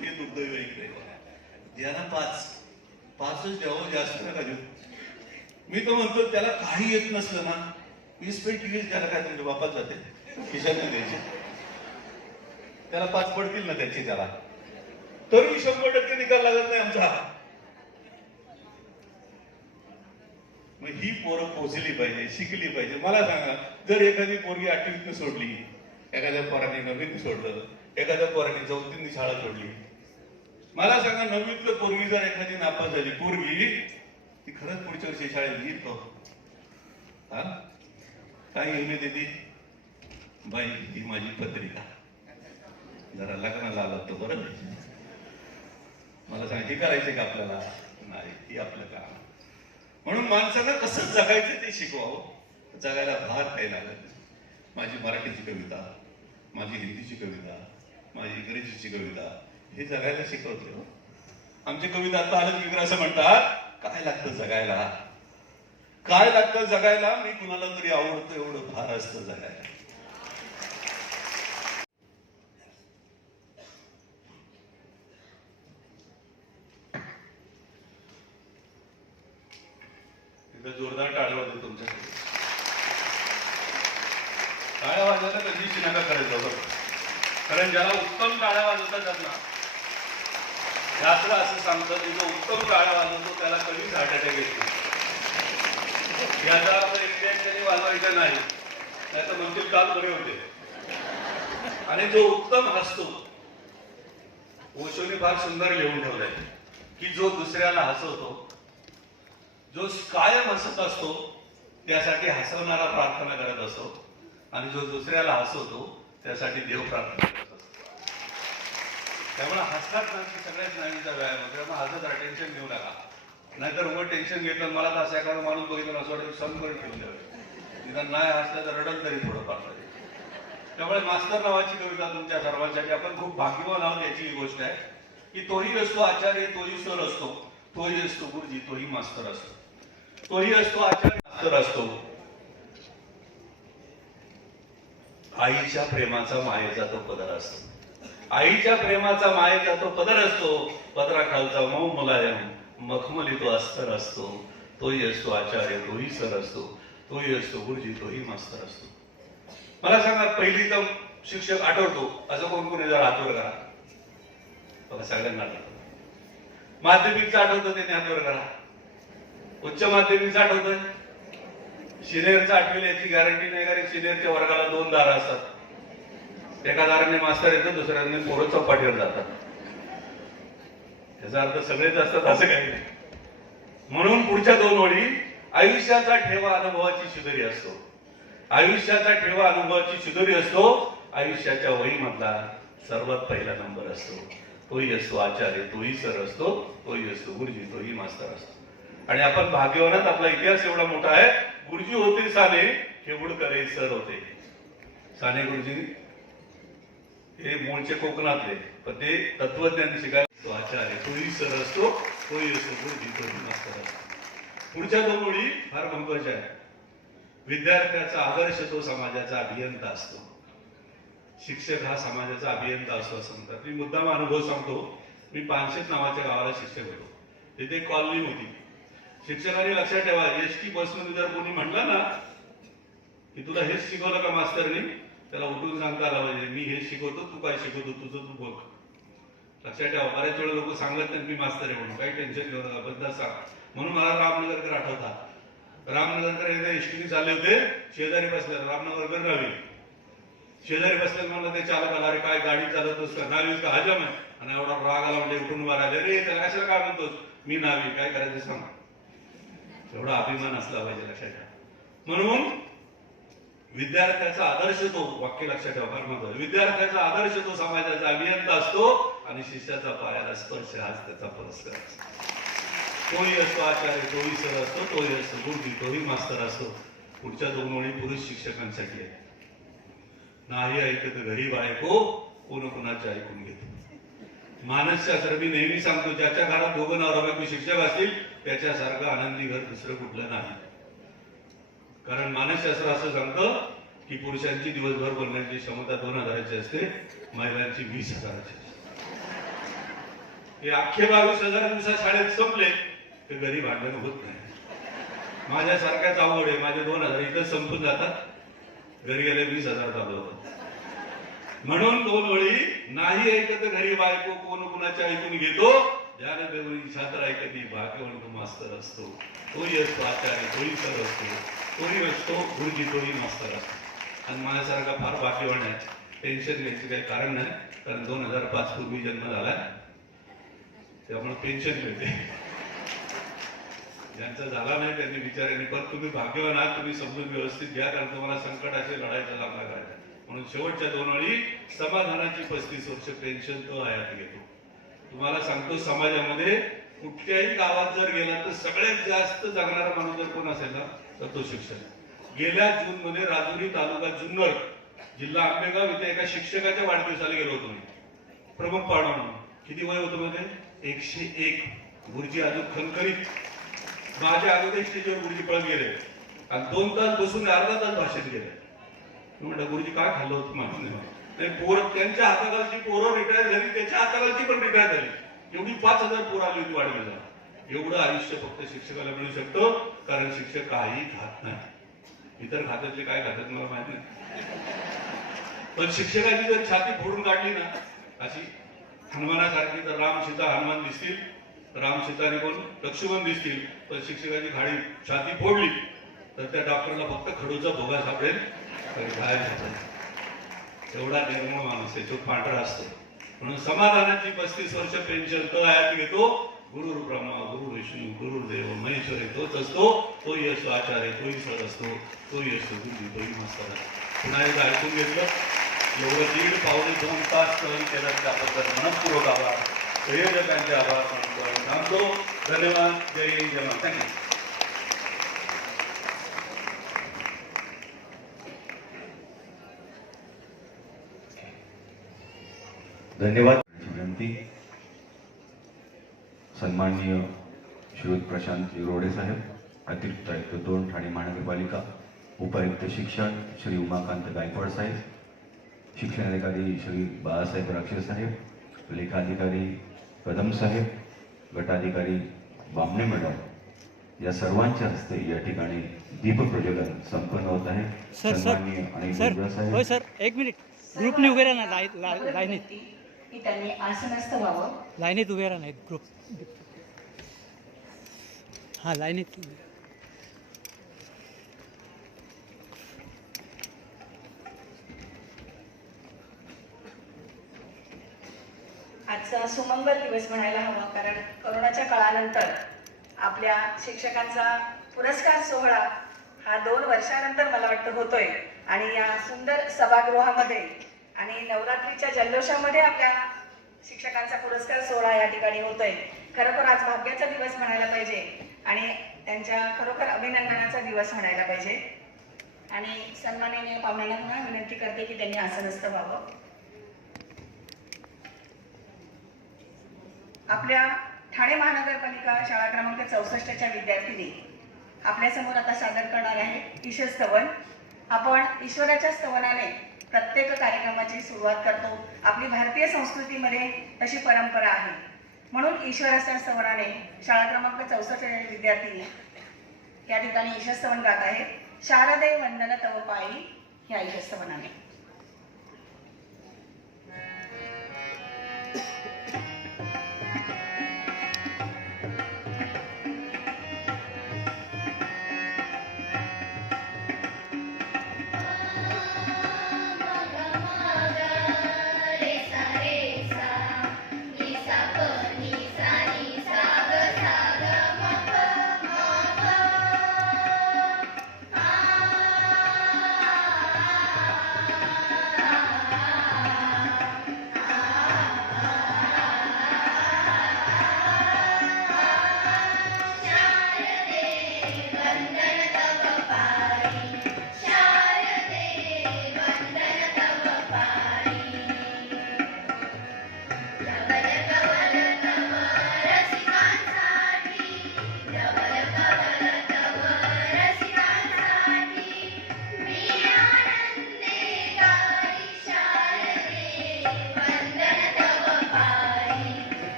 ते दुर्दैव इकडे यांना पाचच द्यावं, जास्त नका देऊ. मी तो म्हणतो त्याला काही येत नसलं ना 20-20 त्याला काय तुमच्या बापात जाते खिशाने द्यायचे, त्याला 5 पडतील ना त्याची, त्याला तरी 100% निकाल लागत नाही आमचा. मग ही पोरं पोचली पाहिजे, शिकली पाहिजे. मला सांगा, जर एखादी पोरगी 8वीतनं सोडली, एखाद्या पोराने 9वीत सोडलं, एखाद्या पोराने 4थीतनं शाळा सोडली, मला सांगा 9वीतलं पोरगी जर एखादी नापास झाली पोरगी, ती खरंच पुढच्या वर्षी शाळेत येईल का? हा, काय येऊन देते बाई, ही माझी पत्रिका, जरा लग्नाला आला तो बरं. मला सांग, हे करायचे का आपल्याला? नाही, हे आपलं काम. म्हणून माणसानं कसं जगायचं ते शिकवावं. जगायला भार काही लागत नाही. माझी मराठीची कविता, माझी हिंदीची कविता, माझी इंग्रजीची कविता, हे जगायला शिकवते हो. आमची कविता आता आलं की असं म्हणतात, काय लागतं जगायला, काय लागतं जगायला. मी कुणाला तरी आवडतो एवढं भार असतं जगायला. जोरदार टाळ्या वाजव तुमच्याकडे. टाळ्या वाजवायला कधीच नका करायचं बरं. कारण ज्याला उत्तम टाळ्या वाजवतात त्यांना शास्त्र असं सांगतं की जो उत्तम टाळ्या वाजवतो त्याला कधीच हार्ट अटॅक येत नाही. याचा अर्थ एकट्याने वाजवायचा नाही, त्याचं म्हणतील काल बरे होते. आणि जो उत्तम हसतो, ओशोने फार सुंदर लिहून ठेवलंय की जो दुसऱ्याला हसवतो, जो कायम हसत असतो, त्यासाठी हसवणारा प्रार्थना करत असतो, आणि जो दुसऱ्याला हसवतो त्यासाठी देव प्रार्थना करत असतो. त्यामुळे हसतात ना की सगळ्यात नावीचा व्यायाम होतो. त्यामुळे हसत राहा, टेन्शन घेऊ नका. नाहीतर उभं टेन्शन घेतलं, मला तर असं एखादा माणूस बघितलं असं वाटतं सम करून ठेवून द्यावे, निदान नाही हसलं तर रडत तरी थोडं पार. त्यामुळे मास्तर नावाची कविता तुमच्या सर्वांसाठी. आपण खूप भाग्यवान आहोत याची ही गोष्ट आहे की तोही असतो आचार्य, तोही सर असतो, तोही असतो गुरुजी, तोही मास्तर असतो, तोही असतो आचार्य, मास्तर असतो. आईच्या प्रेमाचा मायेचा तो पदर असतो, आईच्या प्रेमाचा मायेचा तो पदर असतो. पदराखालचा मऊ मुलायम मखमली तो अस्तर असतो. तोही असतो आचार्य, तोही सर असतो, तोही असतो गुरुजी, तोही मास्तर असतो. मला सांगा, पहिलीचा शिक्षक आठवतो असं कोण कोणी जर हातवर करा बघा, सगळ्यांना आठवतं. माध्यमिकचं आठवतं त्याने हातवर करा. उच्च माध्यमिकचं आठवतंय. सिनियरचं आठवेल याची गॅरंटी नाही, कारण सिनियरच्या वर्गाला 2 दार असतात. एका दाराने मास्तर येतं, दुसऱ्याने पोरं चौपाटीवर जातात. याचा अर्थ सगळेच असतात असं काही नाही. म्हणून पुढच्या 2 ओळी, आयुष्याचा ठेवा अनुभवाची शिदोरी असतो, आयुष्याचा ठेवा अनुभवाची शिदोरी असतो. आयुष्याच्या वहीमधला सर्वात पहिला नंबर असतो. तोही असतो आचार्य, तोही सर असतो, तोही असतो गुरुजी, तोही मास्तर असतो. आणि आपण भाग्यवानात, आपला इतिहास एवढा मोठा आहे. गुरुजी होते साने, खेबुडकर हे सर होते. साने गुरुजी हे मूळचे कोकणातले, पण ते तत्वज्ञान शिकायला. तो आचार्य, तोही सर असतो, तोही असतो गुरुजी, तोही मास्तर असतो. पुढच्या 2 ओळी फार महत्वाच्या आहेत. विद्यार्थ्याचा आदर्श तो समाजाचा अभियंता असतो. शिक्षक हा समाजाचा अभियंता असतो असं म्हणतात. मी मुद्दाम अनुभव सांगतो. मी पानशेत नावाच्या गावाला शिक्षक होतो. तिथे एक कॉलनी होती. शिक्षकांनी लक्षात ठेवा, एसटी बसमध्ये जर कोणी म्हटलं ना की तुला हेच शिकवलं का मास्तरनी, त्याला उठून सांगता आला पाहिजे, मी हेच शिकवतो, तू काय शिकवतो, तुझं तू बघ. लक्षात ठेवा, बऱ्याच वेळा लोक सांगत नाहीत मी मास्तर आहे म्हणून. काही टेन्शन घेऊ नका, बद्दल सांग. म्हणून मला रामनगरकर आठवतात. रामनगरकर एकदा एसटीने चालले होते, शेजारी बसले, रामनगरकर नावी शेजारी बसले. म्हणलं ते चालकाला, अरे काय गाडी चालवतोस का, नावी का हजम आहे. आणि एवढा राग आला म्हणजे उठून मारायला, रे त्याला कशाला काय म्हणतोस, मी नावी, काय करायचं सांग. एवढा अभिमान असला पाहिजे, लक्षात ठेवा. म्हणून विद्यार्थ्याचा आदर्श तो, वाक्य लक्षात ठेवा फार महत्वाचं, विद्यार्थ्याचा आदर्श तो समाजाचा अभियंता असतो, आणि शिष्याचा पायाला स्पर्श हाच त्याचा पुरस्कार असतो. तोही असतो आचार्य, तोही सर असतो, तोही असतो गुरुजी, तोही मास्तर असतो. पुढच्या 2 ओळी पुरुष शिक्षकांसाठी आहे. नाही ऐकत घरी बायको, कोण कोणाचे ऐकून घेतो. मानसशास्त्र मी नेहमी सांगतो, ज्याच्या घरात 2 नवरा बायको शिक्षक असतील त्याच्यासारखं आनंदी घर दुसरं कुठलं नाही. कारण मानसशास्त्र असं सांगतं की पुरुषांची दिवसभर बोलण्याची क्षमता 2000ची असते, महिलांची 20,000ची असते. हे अख्खे 22,000 दिवसात शाळेत संपले तर घरी भांडण होत नाही. माझ्यासारख्याच आवड आहे. माझे 2,000 इथं संपून जातात, घरी गेले 20,000 चालू होतात. म्हणून 2 ओळी. नाही ऐकत घरी बायको कोण कुणाच्या ऐकून घेतो, ज्याने देवळी छात्र ऐकती भाग्यवान तो मास्तर असतो. तोही असतो आचार्य, तोही सर असतो, तोही असतो गुरुजी, तोही मास्तर असतो. आणि माझ्यासारखा फार भाग्यवान आहे. टेन्शन घ्यायचं काही कारण नाही, कारण 2005 पूर्वी जन्म झाला, त्यामुळे पेन्शन मिळते. ज्यांचा झाला नाही त्यांनी विचाराने, पण तुम्ही भाग्यवान आहात, तुम्ही समजून व्यवस्थित घ्या, कारण तुम्हाला संकटाशी लढायचा सामना करायचा. म्हणून शेवटच्या 2 ओळी. समाधानाची 35 वर्ष पेन्शन तो हयात घेतो. तुम्हाला सांगतो, समाजामध्ये कुठल्याही गावात जर गेला तर सगळ्यात जास्त जगणारा माणूस जर कोण असेल ना तर तो शिक्षक. गेल्या जून मध्ये राजुरी तालुका जुन्नर जिल्हा आंबेगाव इथे एका शिक्षकाच्या वाढदिवसाला गेलो होतो मी, प्रमुख पाहुणा म्हणून. किती वय होतं मध्ये? 101. गुरुजी अजून खणखरीत. माझ्या अगोदर स्टेजवर गुरुजी पळत गेले आणि 2 तास बसून अर्धा तास भाषण केलं. म्हटलं गुरुजी काय खाल्लं होतं माहिती नाही. पोरं त्यांच्या हाताखालची पोरं रिटायर झाली, त्याच्या हाताखालची पण रिटायर झाली. एवढी 5,000 पोरं आली होती वाढदिवसाला. एवढं आयुष्य फक्त शिक्षकाला मिळू शकतं, कारण शिक्षक काही खात नाही. इतर खात्यातले काय खातात मला माहित नाही, पण शिक्षकाची जर छाती फोडून काढली ना अशी हनुमानासारखी, तर राम सीता हनुमान दिसतील, राम सीताने कोण लक्ष्मण दिसतील. पण शिक्षकाची खाडी छाती फोडली तर त्या डॉक्टरला फक्त खडूचा भोगा सापडेल, बाहेर जातात. एवढा निर्मळ माणूस आहे, तो पांढरा असतो. म्हणून समाधानाची 35 वर्ष पेन्शन तो हयात घेतो. गुरु ब्रह्मा गुरु विष्णू गुरुदेव महेश्वर तोच असतो, तोही असतो आचार्य, तोही सर असतो, तोही असतो गुरुजी, तोही मस्तर असतो. पुन्हा एकदा ऐकून घेतलं. एवढं 1.5-2 तास सहन केलं त्याबद्दल मनपूर्वक आभार. संयोजकांचे आभार मानतो. थांबतो. धन्यवाद. जय हिंद, जय महाराष्ट्र. थँक्यू. धन्यवाद. विनंती. सन्माननीय श्रीयुत प्रशांत रोडे साहेब, अतिरिक्त आयुक्त 2 ठाणे महानगरपालिका, उपायुक्त शिक्षण श्री उमाकांत गायकवाड साहेब, शिक्षण अधिकारी श्री बाळासाहेब राक्षे साहेब, लेखाधिकारी कदम साहेब, गटाधिकारी बामणे मॅडम या सर्वांच्या हस्ते या ठिकाणी दीप प्रज्वलन संपन्न होत आहे. सन्माननीय आणि साहेब. होय सर, 1 मिनिट. ग्रुपने उभे राहा ना, लाईनीत. की त्यांनी आसनस्थ व्हावं. लाईनीत उभे राहा नाहीत ग्रुप. हां, लाईनीत. आजचा सुमंगल दिवस म्हणायला हवा, कारण कोरोनाच्या काळानंतर आपल्या शिक्षकांचा पुरस्कार सोहळा हा 2 वर्षानंतर मला वाटतं होतोय. आणि या सुंदर सभागृहामध्ये आणि नवरात्रीच्या जल्लोषामध्ये आपल्या शिक्षकांचा पुरस्कार सोहळा या ठिकाणी होतोय. खरोखर आज भाग्याचा दिवस म्हणायला पाहिजे आणि त्यांच्या खरोखर अभिनंदनाचा दिवस म्हणायला पाहिजे. आणि सन्माननीय पाहुण्यांना पुन्हा विनंती करते की त्यांनी आसनस्थ व्हावं. आपल्या ठाणे महानगरपालिका शाळा क्रमांक 64च्या विद्यार्थिनी आपल्यासमोर आता सादर करणार आहे ईश्वर स्तवन. आपण ईश्वराच्या स्तवनाने प्रत्येक कार्यक्रमाची सुरुवात करतो. आपली भारतीय संस्कृतीमध्ये तशी परंपरा आहे. म्हणून ईश्वराच्या स्तवनाने शाळा क्रमांक 64च्या विद्यार्थी या ठिकाणी ईश्वर स्तवन गात आहेत. शारदे वंदन तव पायी ह्या ईश्वर स्तवनाने.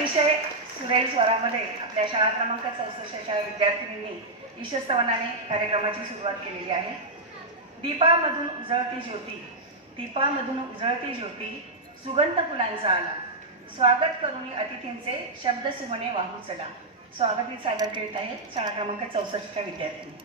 अतिशय सुरेल स्वरामध्ये आपल्या शाळा क्रमांक 64च्या विद्यार्थिनींनी ईशस्तवनाने कार्यक्रमाची सुरुवात केलेली आहे. दीपामधून उजळती ज्योती, दीपामधून उजळती ज्योती, सुगंध फुलांचा आला, स्वागत करून अतिथींचे शब्द सुमने वाहू चला. स्वागत सादर करीत आहेत शाळा क्रमांक 64च्या विद्यार्थिनी.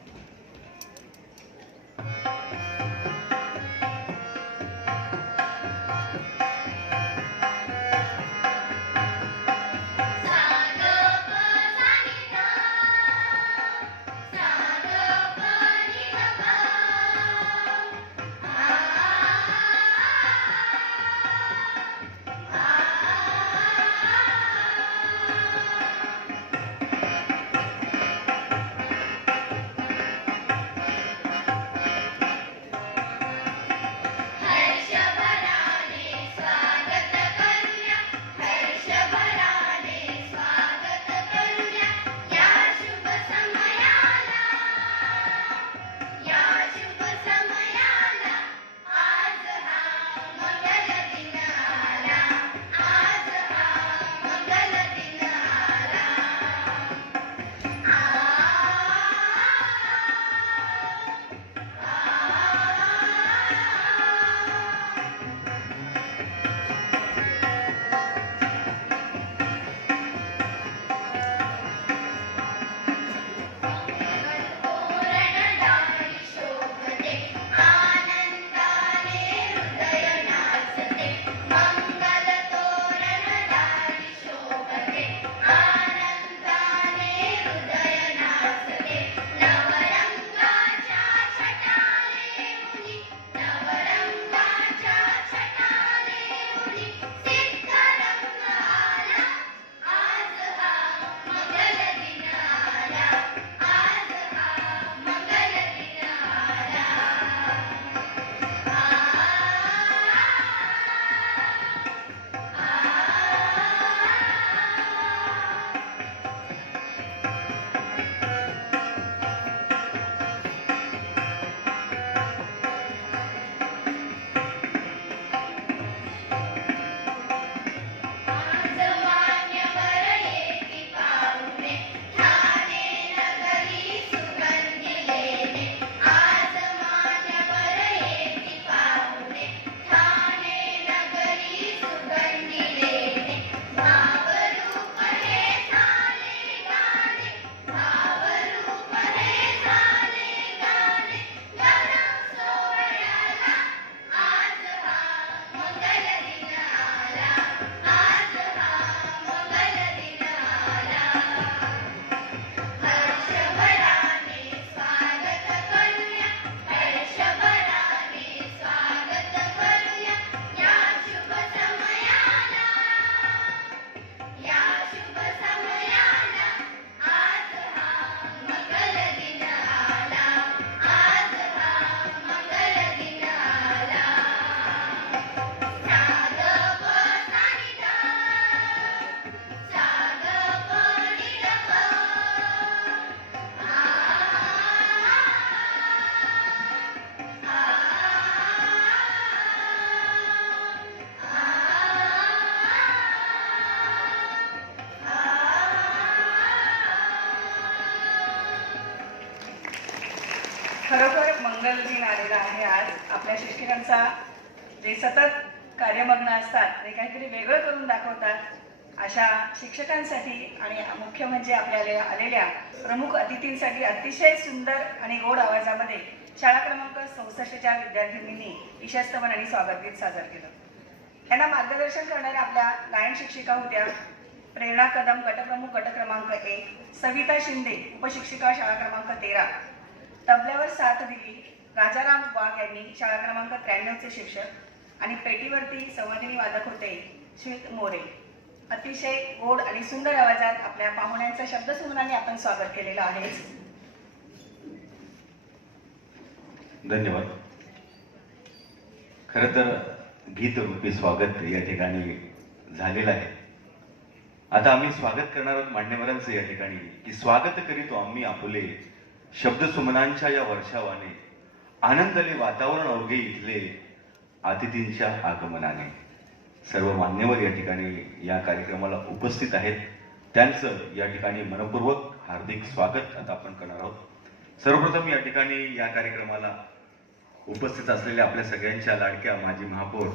खरोखर मंगल दिन आलेला आहे आज. आपल्या शिक्षकांचा जे सतत कार्यमग्न असतात ते काहीतरी वेगळं करून दाखवतात. अशा शिक्षकांसाठी आणि मुख्य म्हणजे आपल्याला आलेल्या प्रमुख अतिथींसाठी अतिशय सुंदर आणि गोड आवाजामध्ये शाळा क्रमांक 64च्या विद्यार्थिनींनी ईशस्तवन आणि स्वागत गीत सादर केलं. त्यांना मार्गदर्शन करणाऱ्या आपल्या लायन शिक्षिका होत्या प्रेरणा कदम, गटप्रमुख गट क्रमांक 1, सविता शिंदे, उपशिक्षिका शाळा क्रमांक 13. तबल्यावर साथ दिली राजाराम वाघ यांनी, शाळा क्रमांक 93चे शिक्षक. आणि पेटीवरती संवादिनी वादक होते स्मित मोरे. अतिशय गोड आणि सुंदर आवाजात आपल्या पाहुण्यांचं शब्दसुमनाने आपण स्वागत केलेलं आहे. धन्यवाद. खरं तर गीत रूपी स्वागत या ठिकाणी झालेलं आहे. आता आम्ही स्वागत करणार आहोत मान्यवरांचं या ठिकाणी की स्वागत करीतो आम्ही आपुले शब्दसुमनांच्या या वर्षावाने, आनंदले वातावरण अवघे इथले अतिथींच्या आगमनाने. सर्व मान्यवर या ठिकाणी या कार्यक्रमाला उपस्थित आहेत, त्यांचं या ठिकाणी मनपूर्वक हार्दिक स्वागत आता आपण करणार आहोत। सर्वप्रथम या ठिकाणी या कार्यक्रमाला उपस्थित असलेल्या आपल्या सगळ्यांच्या लाडक्या माजी महापौर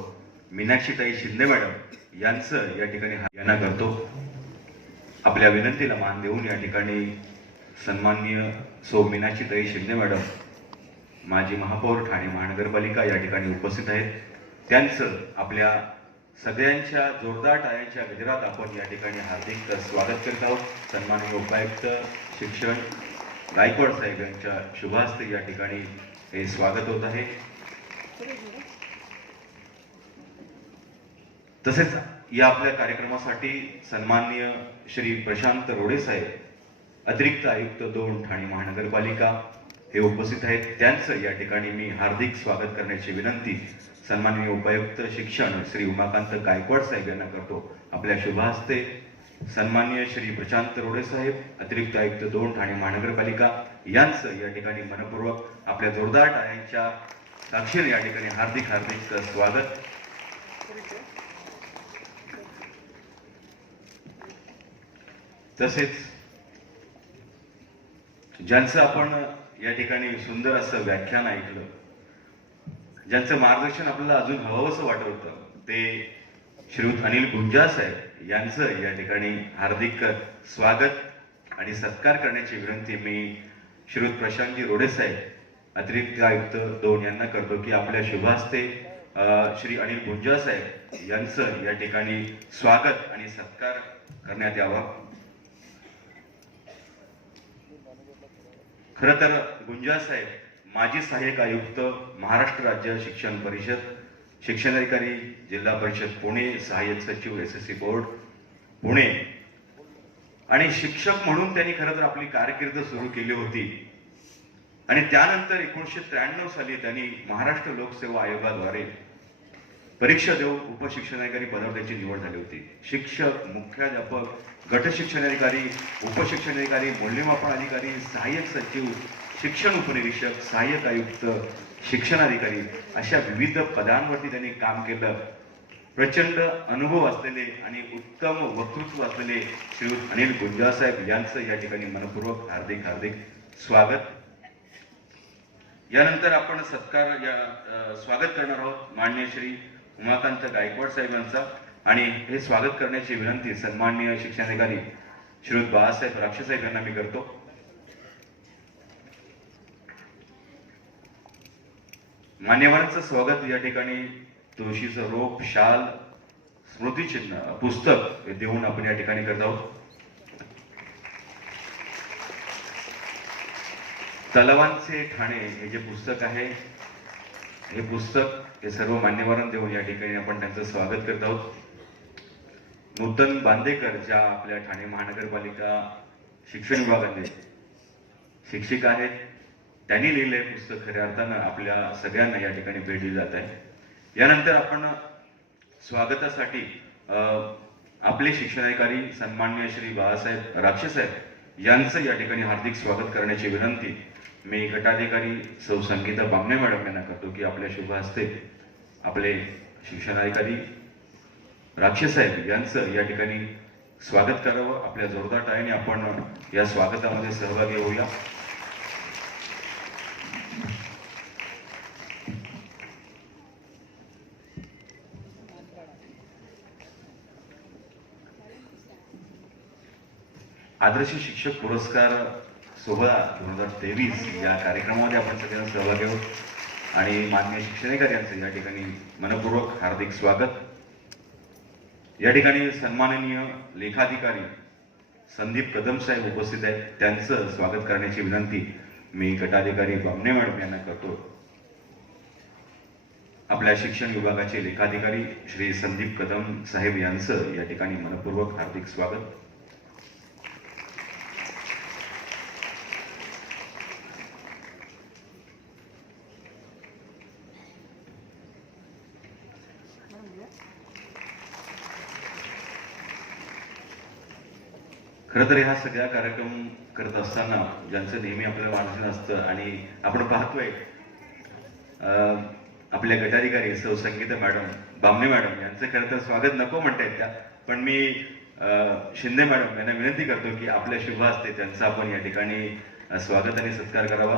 मीनाक्षीताई शिंदे मॅडम यांचं या ठिकाणी यांना करतो। आपल्या विनंतीला मान देऊन या ठिकाणी सन्माननीय सौ मीनाक्षीताई शिंदे मॅडम माजी महापौर ठाणे महानगरपालिका या ठिकाणी उपस्थित आहेत, त्यांचं आपल्या सगळ्यांच्या जोरदार टाळ्यांच्या गजरात आपण या ठिकाणी हार्दिक स्वागत करत आहोत। सन्माननीय उपायुक्त शिक्षण गायकवाड साहेब यांच्या शुभ हस्ते या ठिकाणी हे स्वागत होत आहे। तसेच या आपल्या कार्यक्रमासाठी सन्माननीय श्री प्रशांत रोडे साहेब, अतिरिक्त आयुक्त 2 ठाणे महानगरपालिका हे उपस्थित आहेत, त्यांचं या ठिकाणी मी हार्दिक स्वागत करण्याची विनंती सन्माननीय उपायुक्त शिक्षण श्री उमाकांत गायकवाड साहेब यांना करतो। आपल्या शुभ हस्ते सन्माननीय श्री प्रशांत रोडे साहेब, अतिरिक्त आयुक्त 2 ठाणे महानगरपालिका यांचं या ठिकाणी मनपूर्वक आपल्या जोरदार टाळ्यांच्या साक्षीने या ठिकाणी हार्दिक हार्दिक स्वागत। तसेच ज्यांचं आपण या ठिकाणी सुंदर असं व्याख्यान ऐकलं, ज्यांचं मार्गदर्शन आपल्याला अजून हवंसं वाटत होतं, ते श्रीयुत अनिल गुंजा साहेब यांचं या ठिकाणी हार्दिक स्वागत आणि सत्कार करण्याची विनंती मी श्रीयुत प्रशांतजी रोडे साहेब, अतिरिक्त आयुक्त 2 यांना करतो की आपल्या शुभ हस्ते श्री अनिल गुंजा साहेब यांचं या ठिकाणी स्वागत आणि सत्कार करण्यात यावा। खरं तर गुंजा साहेब माजी सहाय्यक आयुक्त, महाराष्ट्र राज्य शिक्षण परिषद, शिक्षणाधिकारी जिल्हा परिषद पुणे, सहाय्यक सचिव SSC बोर्ड पुणे आणि शिक्षक म्हणून त्यांनी खरं तर आपली कारकीर्द सुरू केली होती आणि त्यानंतर 1993 साली त्यांनी महाराष्ट्र लोकसेवा आयोगाद्वारे परीक्षा देऊन उपशिक्षणाधिकारी पदावर त्यांची निवड झाली होती। शिक्षक, मुख्याध्यापक, गट शिक्षणाधिकारी, उपशिक्षणाधिकारी, मूल्यमापन अधिकारी, सहाय्यक सचिव, शिक्षण उपनिरीक्षक, सहाय्यक आयुक्त, शिक्षणाधिकारी अशा विविध पदांवरती त्यांनी काम केलं। प्रचंड अनुभव असलेले आणि उत्तम वक्तृत्व असलेले श्रीयुत अनिल गुंजा साहेब यांचं या ठिकाणी मनपूर्वक हार्दिक हार्दिक स्वागत। यानंतर आपण स्वागत करणार आहोत माननीय श्री उमाकांत गायकवाड साहेब यांचा आणि हे स्वागत करण्याची विनंती सन्माननीय शिक्षणाधिकारी श्रीयुत बाळासाहेब राक्षे साहेब यांना मी करतो। मान्यवरांचं स्वागत या ठिकाणी तुळशीचं रोप, शाल, स्मृतिचिन्ह, पुस्तक हे देऊन आपण या ठिकाणी करत आहोत। तलावांचे ठाणे हे जे पुस्तक आहे, हे पुस्तक हे सर्व मान्यवरांना देऊन या ठिकाणी आपण त्यांचं स्वागत करत आहोत। नूतन बांदेकर ज्या आपल्या ठाणे महानगरपालिका शिक्षण विभागाचे शिक्षिका आहेत, त्यांनी लिहिलेले पुस्तक खऱ्या अर्थानं आपल्या सगळ्यांना या ठिकाणी भेट दिली जात आहे। यानंतर आपण स्वागतासाठी आपले शिक्षणाधिकारी सन्माननीय श्री बाळासाहेब राक्षे साहेब यांचं या ठिकाणी हार्दिक स्वागत करण्याची विनंती मी गटाधिकारी सौ संगीता बामणे मॅडम यांना करतो की आपल्या शुभ हस्ते आपले शिक्षणाधिकारी राक्षे साहेब यांचं या ठिकाणी स्वागत करावं। आपल्या जोरदार टाळ्याने आपण या स्वागतामध्ये सहभागी होऊया। आदर्श शिक्षक पुरस्कार सोहळा 2023 या कार्यक्रमामध्ये आपण सगळ्यांना सहभागी आहोत आणि माननीय शिक्षणाधिकारी यांचं या ठिकाणी मनपूर्वक हार्दिक स्वागत। या ठिकाणी सन्माननीय लेखाधिकारी संदीप कदम साहेब उपस्थित आहेत, त्यांचं स्वागत करण्याची विनंती मी गटाधिकारी बामणे मॅडम यांना करतो। आपल्या शिक्षण विभागाचे लेखाधिकारी श्री संदीप कदम साहेब यांचं या ठिकाणी मनपूर्वक हार्दिक स्वागत। खरं तर हा सगळा कार्यक्रम करत असताना ज्यांचं नेहमी आपल्याला मार्गदर्शन असतं आणि आपण पाहतोय आपल्या गटाधिकारी सौ संगीता मॅडम, बामणे मॅडम यांचं खरं तर स्वागत नको म्हणतायत त्या, पण मी शिंदे मॅडम यांना विनंती करतो की आपल्या शुभ हस्ते त्यांचं आपण या ठिकाणी स्वागत आणि सत्कार करावा.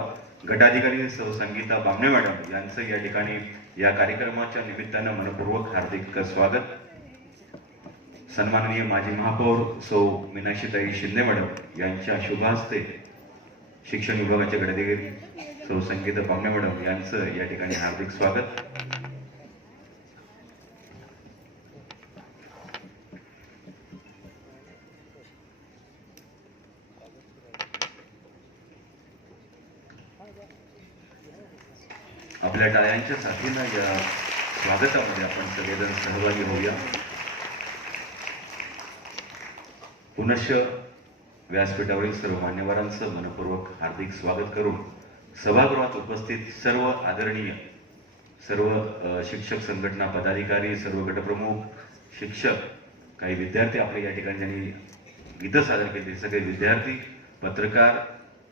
गटाधिकारी सौ संगीता बामणे मॅडम यांचं या ठिकाणी या कार्यक्रमाच्या निमित्तानं मनपूर्वक हार्दिक स्वागत. सन्माननीय माजी महापौर सौ मीनाक्षीताई शिंदे मॅडम यांच्या शुभ हस्ते शिक्षण विभागाच्या गटाधिकारी सौ संगीता बामणे मॅडम यांचं या ठिकाणी हार्दिक स्वागत. आपल्या टाळ्यांच्या साथीनं या स्वागतामध्ये आपण सगळेजण सहभागी होऊया. पुनश्च व्यासपीठावरील सर्व मान्यवरांचं मनपूर्वक हार्दिक स्वागत करून सभागृहात उपस्थित सर्व आदरणीय सर्व शिक्षक संघटना पदाधिकारी, सर्व गटप्रमुख, शिक्षक, काही विद्यार्थी आपल्या या ठिकाणी ज्यांनी गीतं सादर केली, सगळे विद्यार्थी, पत्रकार,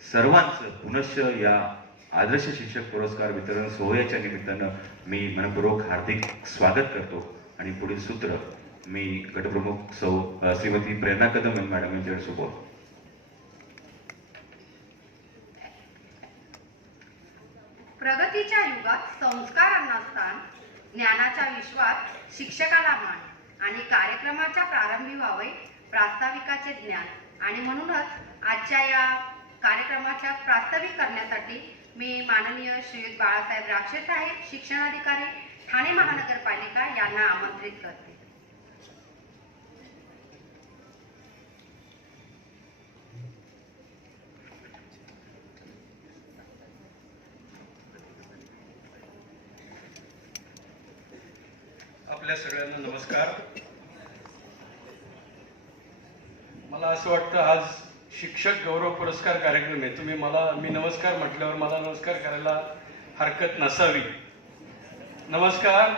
सर्वांचं पुनश्च या आदर्श शिक्षक पुरस्कार वितरण सोहळ्याच्या निमित्तानं मी मनपूर्वक हार्दिक स्वागत करतो. आणि पुढील सूत्र मी गटप्रमुख श्रीमती प्रेरणा कदम मॅडम यांच्याकडे सोबत. प्रगतीच्या युगात संस्कारांना स्थान, ज्ञानाच्या विश्वात शिक्षकाला मान आणि कार्यक्रमाच्या प्रारंभी व्हावे प्रास्ताविकाचे ज्ञान. आणि म्हणूनच आजच्या या कार्यक्रमाच्या प्रास्ताविक करण्यासाठी मी माननीय श्रीयुत बाळासाहेब राक्षे साहेब, शिक्षणाधिकारी, ठाणे महानगरपालिका यांना आमंत्रित करते. आपल्या सगळ्यांना नमस्कार. मला असं वाटतं आज शिक्षक गौरव पुरस्कार कार्यक्रम आहे. मी नमस्कार म्हटल्यावर मला नमस्कार करायला हरकत नसावी. नमस्कार.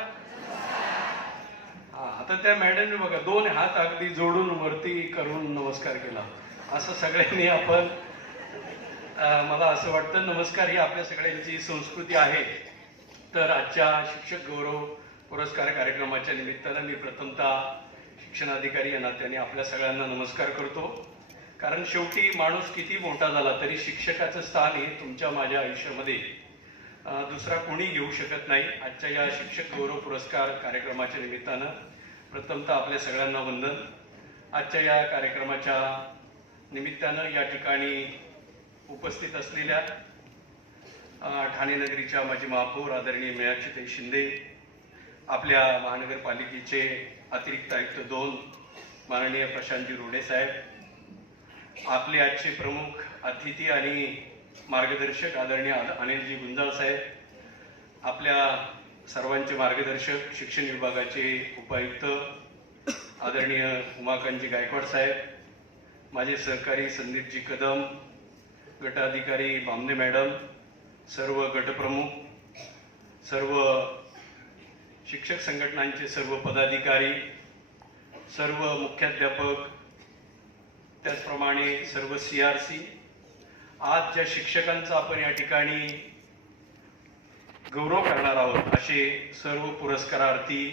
हा, आता त्या मॅडमने बघा 2 हात अगदी जोडून वरती करून नमस्कार केला. असं सगळ्यांनी आपण मला असं वाटतं नमस्कार ही आपल्या सगळ्यांची संस्कृती आहे. तर आजच्या शिक्षक गौरव पुरस्कार कार्यक्रमाच्या निमित्तानं मी प्रथमतः शिक्षणाधिकारी या नात्याने आपल्या सगळ्यांना नमस्कार करतो. कारण शेवटी माणूस किती मोठा झाला तरी शिक्षकाचं स्थान हे तुमच्या माझ्या आयुष्यामध्ये दुसरा कोणी घेऊ शकत नाही. आजच्या या शिक्षक गौरव पुरस्कार कार्यक्रमाच्या निमित्तानं प्रथमतः आपल्या सगळ्यांना वंदन. आजच्या या कार्यक्रमाच्या निमित्तानं या ठिकाणी उपस्थित असलेल्या ठाणे नगरीच्या माजी महापौर आदरणीय मीनाक्षीताई शिंदे, आपल्या महानगरपालिकेचे अतिरिक्त आयुक्त 2 माननीय प्रशांतजी रोडे साहेब, आपले आजचे प्रमुख अतिथी आणि मार्गदर्शक आदरणीय अनिलजी गुंजाळ साहेब, आपल्या सर्वांचे मार्गदर्शक शिक्षण विभागाचे उपायुक्त आदरणीय उमाकांतजी गायकवाड साहेब, माझे सहकारी संदीपजी कदम, गटाधिकारी बामणे मॅडम, सर्व गटप्रमुख, सर्व शिक्षक संघटनांचे सर्व पदाधिकारी, सर्व मुख्याध्यापक, त्याचप्रमाणे सर्व CRC, आज ज्या शिक्षकांचा आपण या ठिकाणी गौरव करणार आहोत असे सर्व पुरस्कारार्थी,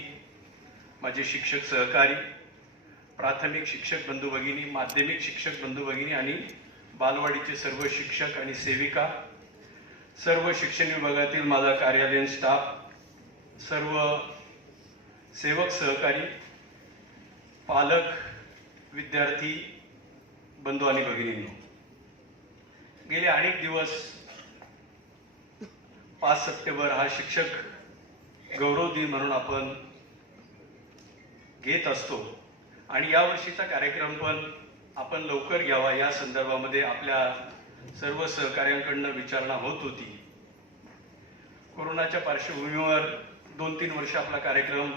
माझे शिक्षक सहकारी, प्राथमिक शिक्षक बंधू भगिनी, माध्यमिक शिक्षक बंधू भगिनी आणि बालवाडीचे सर्व शिक्षक आणि सेविका, सर्व शिक्षण विभागातील माझा कार्यालयीन स्टाफ, सर्व सेवक सहकारी, पालक, विद्यार्थी बंधू आणि भगिनींनो, गेले अनेक दिवस 5 सप्टेंबर हा शिक्षक गौरव दिन म्हणून आपण घेत असतो आणि यावर्षीचा कार्यक्रम पण आपण लवकर घ्यावा या संदर्भामध्ये आपल्या सर्व सहकार्यांकडून विचारणा होत होती. कोरोनाच्या पार्श्वभूमीवर 2-3 वर्ष आपला कार्यक्रम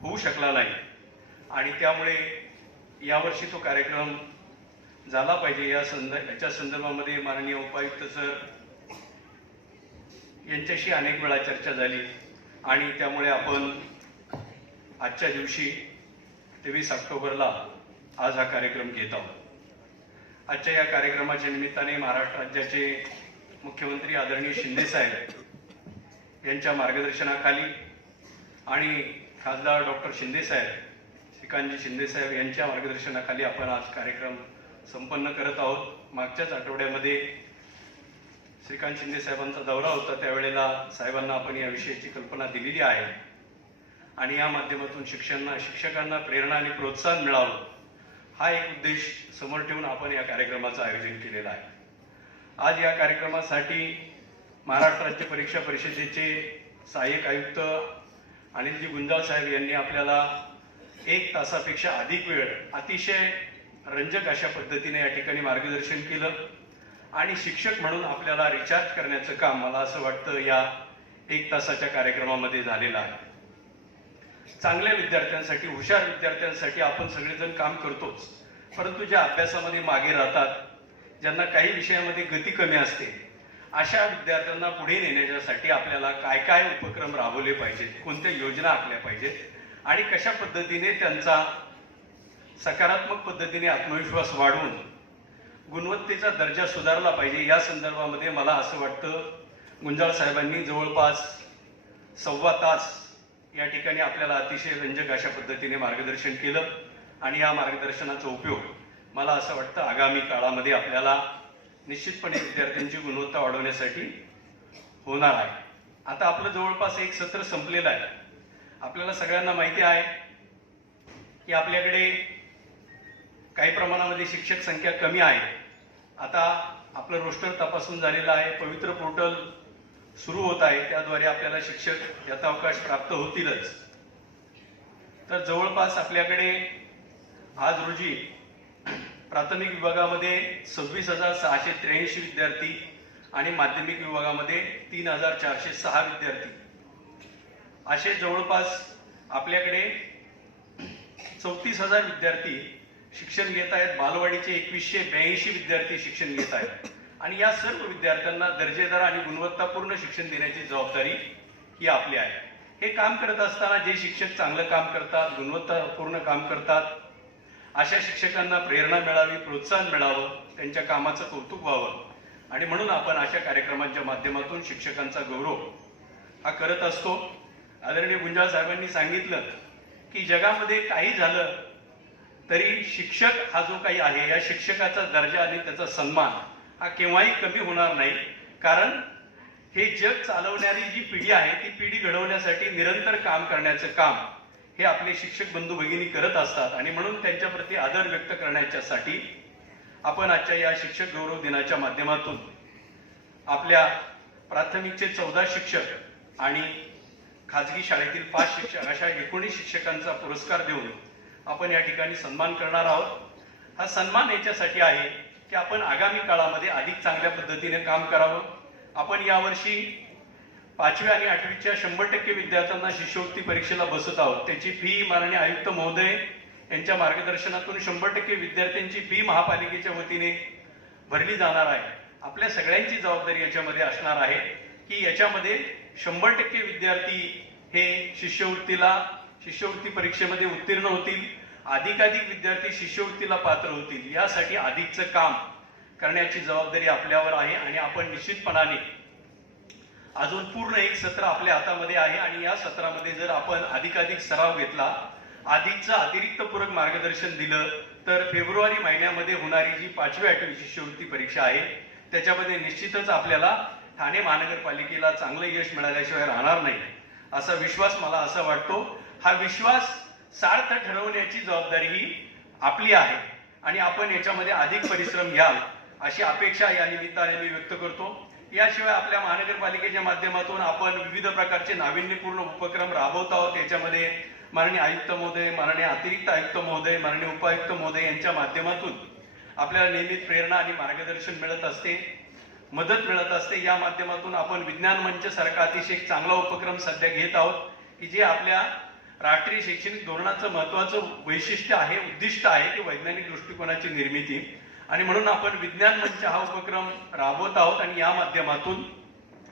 होऊ शकला नाही आणि त्यामुळे यावर्षी तो कार्यक्रम झाला पाहिजे याच्या संदर्भामध्ये माननीय उपायुक्त सर यांच्याशी अनेक वेळा चर्चा झाली आणि त्यामुळे आपण आजच्या दिवशी 23 ऑक्टोबरला आज हा कार्यक्रम घेत आहोत. आजच्या या कार्यक्रमाच्या निमित्ताने महाराष्ट्र राज्याचे मुख्यमंत्री आदरणीय शिंदे साहेब यांच्या मार्गदर्शनाखाली आणि खासदार डॉक्टर शिंदेसाहेब, श्रीकांतजी शिंदेसाहेब यांच्या मार्गदर्शनाखाली आपण आज कार्यक्रम संपन्न करत आहोत. मागच्याच आठवड्यामध्ये श्रीकांत शिंदे साहेबांचा दौरा होता, त्यावेळेला साहेबांना आपण या विषयाची कल्पना दिलेली आहे आणि या माध्यमातून शिक्षकांना प्रेरणा आणि प्रोत्साहन मिळावं हा एक उद्देश समोर ठेवून आपण या कार्यक्रमाचं आयोजन केलेलं आहे. आज या कार्यक्रमासाठी महाराष्ट्र राज्य परीक्षा परिषदेचे सहाय्यक आयुक्त अनिलजी गुंजाळ साहेब यांनी आपल्याला 1 तासापेक्षा अधिक वेळ अतिशय रंजक अशा पद्धतीने या ठिकाणी मार्गदर्शन केलं आणि शिक्षक म्हणून आपल्याला रिचार्ज करण्याचं काम मला असं वाटतं या 1 तासाच्या कार्यक्रमामध्ये झालेलं आहे. चांगल्या विद्यार्थ्यांसाठी, हुशार विद्यार्थ्यांसाठी आपण सगळेजण काम करतोच, परंतु ज्या अभ्यासामध्ये मागे राहतात, ज्यांना काही विषयामध्ये गती कमी असते, अशा विद्यार्थ्यांना पुढे नेण्यासाठी आपल्याला काय काय उपक्रम राबवले पाहिजेत, कोणत्या योजना आखल्या पाहिजेत आणि कशा पद्धतीने त्यांचा सकारात्मक पद्धतीने आत्मविश्वास वाढवून गुणवत्तेचा दर्जा सुधारला पाहिजे, या संदर्भामध्ये मला असं वाटतं गुंजाळ साहेबांनी जवळपास 1.25 तास या ठिकाणी आपल्याला अतिशय रंजक अशा पद्धतीने मार्गदर्शन केलं आणि या मार्गदर्शनाचा उपयोग मला असं वाटतं आगामी काळामध्ये आपल्याला निश्चितपणे विद्यार्थ्यांची गुणवत्ता वाढवण्यासाठी होणार आहे. आता आपलं जवळपास एक सत्र संपलेलं आहे. आपल्याला सगळ्यांना माहिती आहे की आपल्याकडे काही प्रमाणामध्ये शिक्षक संख्या कमी आहे. आता आपलं रोस्टर तपासून झालेलं आहे, पवित्र पोर्टल सुरू होत आहे, त्याद्वारे आपल्याला शिक्षक यथावकाश प्राप्त होतीलच. तर जवळपास आपल्याकडे आज रोजी प्राथमिक विभागामध्ये 26,683 विद्यार्थी आणि माध्यमिक विभागामध्ये 3,406 विद्यार्थी असे जवळपास आपल्याकडे 34,000 विद्यार्थी शिक्षण घेत आहेत. बालवाडीचे 2182 विद्यार्थी शिक्षण घेत आहेत आणि या सर्व विद्यार्थ्यांना दर्जेदार आणि गुणवत्तापूर्ण शिक्षण देण्याची जबाबदारी ही आपली आहे. हे काम करत असताना जे शिक्षक चांगलं काम करतात, गुणवत्तापूर्ण काम करतात, अशा शिक्षकांना प्रेरणा मिळावी, प्रोत्साहन मिळावं, त्यांच्या कामाचं कौतुक व्हावं आणि म्हणून आपण अशा कार्यक्रमांच्या माध्यमातून शिक्षकांचा गौरव हा करत असतो. आदरणीय गुंजाळ साहेबांनी सांगितलं की जगामध्ये काही झालं तरी शिक्षक हा जो काही आहे, या शिक्षकाचा दर्जा आणि त्याचा सन्मान हा केव्हाही कमी होणार नाही. कारण हे जग चालवणारी जी पिढी आहे, ती पिढी घडवण्यासाठी निरंतर काम करण्याचं काम हे आपले शिक्षक बंधू भगिनी करत असतात आणि म्हणून त्यांच्याप्रती आदर व्यक्त करण्याच्यासाठी आपण आजच्या या शिक्षक गौरव दिनाच्या माध्यमातून आपल्या प्राथमिकचे 14 शिक्षक आणि खाजगी शाळेतील 5 शिक्षक अशा 19 शिक्षकांचा पुरस्कार देऊन आपण या ठिकाणी सन्मान करणार आहोत. हा सन्मान याच्यासाठी आहे की आपण आगामी काळामध्ये अधिक चांगल्या पद्धतीने काम करावं. आपण यावर्षी 5वी आणि 8वीच्या 100% विद्यार्थ्यांना शिष्यवृत्ती परीक्षेला बसत आहोत. त्याची फी माननीय आयुक्त महोदय यांच्या मार्गदर्शनातून 100% विद्यार्थ्यांची फी महापालिकेच्या वतीने भरली जाणार आहे. आपल्या सगळ्यांची जबाबदारी याच्यामध्ये असणार आहे की याच्यामध्ये 100% विद्यार्थी हे शिष्यवृत्ती परीक्षेमध्ये उत्तीर्ण होतील, अधिकाधिक विद्यार्थी शिष्यवृत्तीला पात्र होतील, यासाठी अधिकचं काम करण्याची जबाबदारी आपल्यावर आहे आणि आपण निश्चितपणाने अजून पूर्ण एक सत्र आपल्या हातामध्ये आहे आणि या सत्रामध्ये जर आपण अधिकाधिक सराव घेतला, अधिकचं अतिरिक्त पूरक मार्गदर्शन दिलं तर फेब्रुवारी महिन्यामध्ये होणारी जी 5वी 8वी शिष्यवृत्ती परीक्षा आहे त्याच्यामध्ये निश्चितच आपल्याला ठाणे महानगरपालिकेला चांगलं यश मिळाल्याशिवाय राहणार नाही असा विश्वास मला असा वाटतो. हा विश्वास सार्थ ठरवण्याची जबाबदारी ही आपली आहे आणि आपण याच्यामध्ये अधिक परिश्रम घ्याल अशी अपेक्षा या निमित्ताने मी व्यक्त करतो. याशिवाय आपल्या महानगरपालिकेच्या माध्यमातून आपण विविध प्रकारचे नाविन्यपूर्ण उपक्रम राबवत आहोत. याच्यामध्ये माननीय आयुक्त महोदय, माननीय अतिरिक्त आयुक्त महोदय, माननीय उपायुक्त महोदय यांच्या माध्यमातून आपल्याला नेहमीच प्रेरणा आणि मार्गदर्शन मिळत असते, मदत मिळत असते. या माध्यमातून आपण विज्ञान मंच सारखा अतिशय चांगला उपक्रम सध्या घेत आहोत की जे आपल्या राष्ट्रीय शैक्षणिक धोरणाचं महत्वाचं वैशिष्ट्य आहे, उद्दिष्ट आहे की वैज्ञानिक दृष्टिकोनाची निर्मिती आणि म्हणून आपण विज्ञान मंच हा उपक्रम राबवत आहोत आणि या माध्यमातून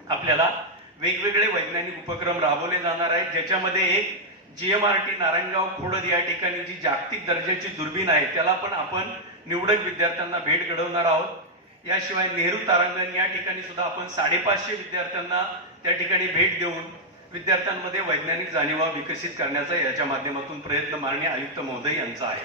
आपल्याला वेगवेगळे वैज्ञानिक उपक्रम राबवले जाणार आहेत. ज्याच्यामध्ये एक GMRT नारायणगाव खोडद या ठिकाणी जी जागतिक दर्जाची दुर्बीण आहे त्याला पण आपण निवडक विद्यार्थ्यांना भेट घडवणार आहोत. याशिवाय नेहरू तारांगण या ठिकाणी सुद्धा आपण 550 विद्यार्थ्यांना त्या ठिकाणी भेट देऊन विद्यार्थ्यांमध्ये वैज्ञानिक जाणीवा विकसित करण्याचा याच्या माध्यमातून प्रयत्न माननीय आयुक्त महोदय यांचा आहे.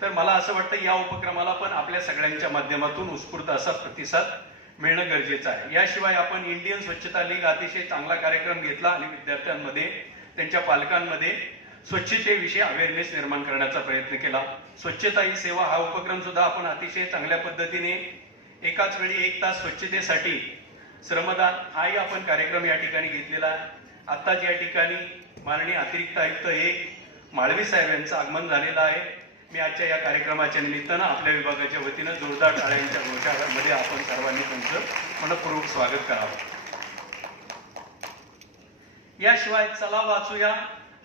तर मला असं वाटतं या उपक्रमाला पण आपल्या सगळ्यांच्या माध्यमातून उत्स्फूर्त असा प्रतिसाद मिळणं गरजेचं आहे. याशिवाय आपण इंडियन स्वच्छता लीग अतिशय चांगला कार्यक्रम घेतला आणि विद्यार्थ्यांमध्ये त्यांच्या पालकांमध्ये स्वच्छतेविषयी अवेअरनेस निर्माण करण्याचा प्रयत्न केला. स्वच्छता ही सेवा हा उपक्रम सुद्धा आपण अतिशय चांगल्या पद्धतीने एकाच वेळी 1 तास स्वच्छतेसाठी श्रमदान हाही आपण कार्यक्रम या ठिकाणी घेतलेला आहे. आत्ताच या ठिकाणी माननीय अतिरिक्त आयुक्त 1 माळवी साहेब यांचं आगमन झालेलं आहे. मी आजच्या या कार्यक्रमाच्या निमित्तानं आपल्या विभागाच्या वतीनं जोरदार टाळ्यांच्या घोषामध्ये आपण सर्वांनी त्यांचं मनपूर्वक स्वागत करावं. याशिवाय चला वाचूया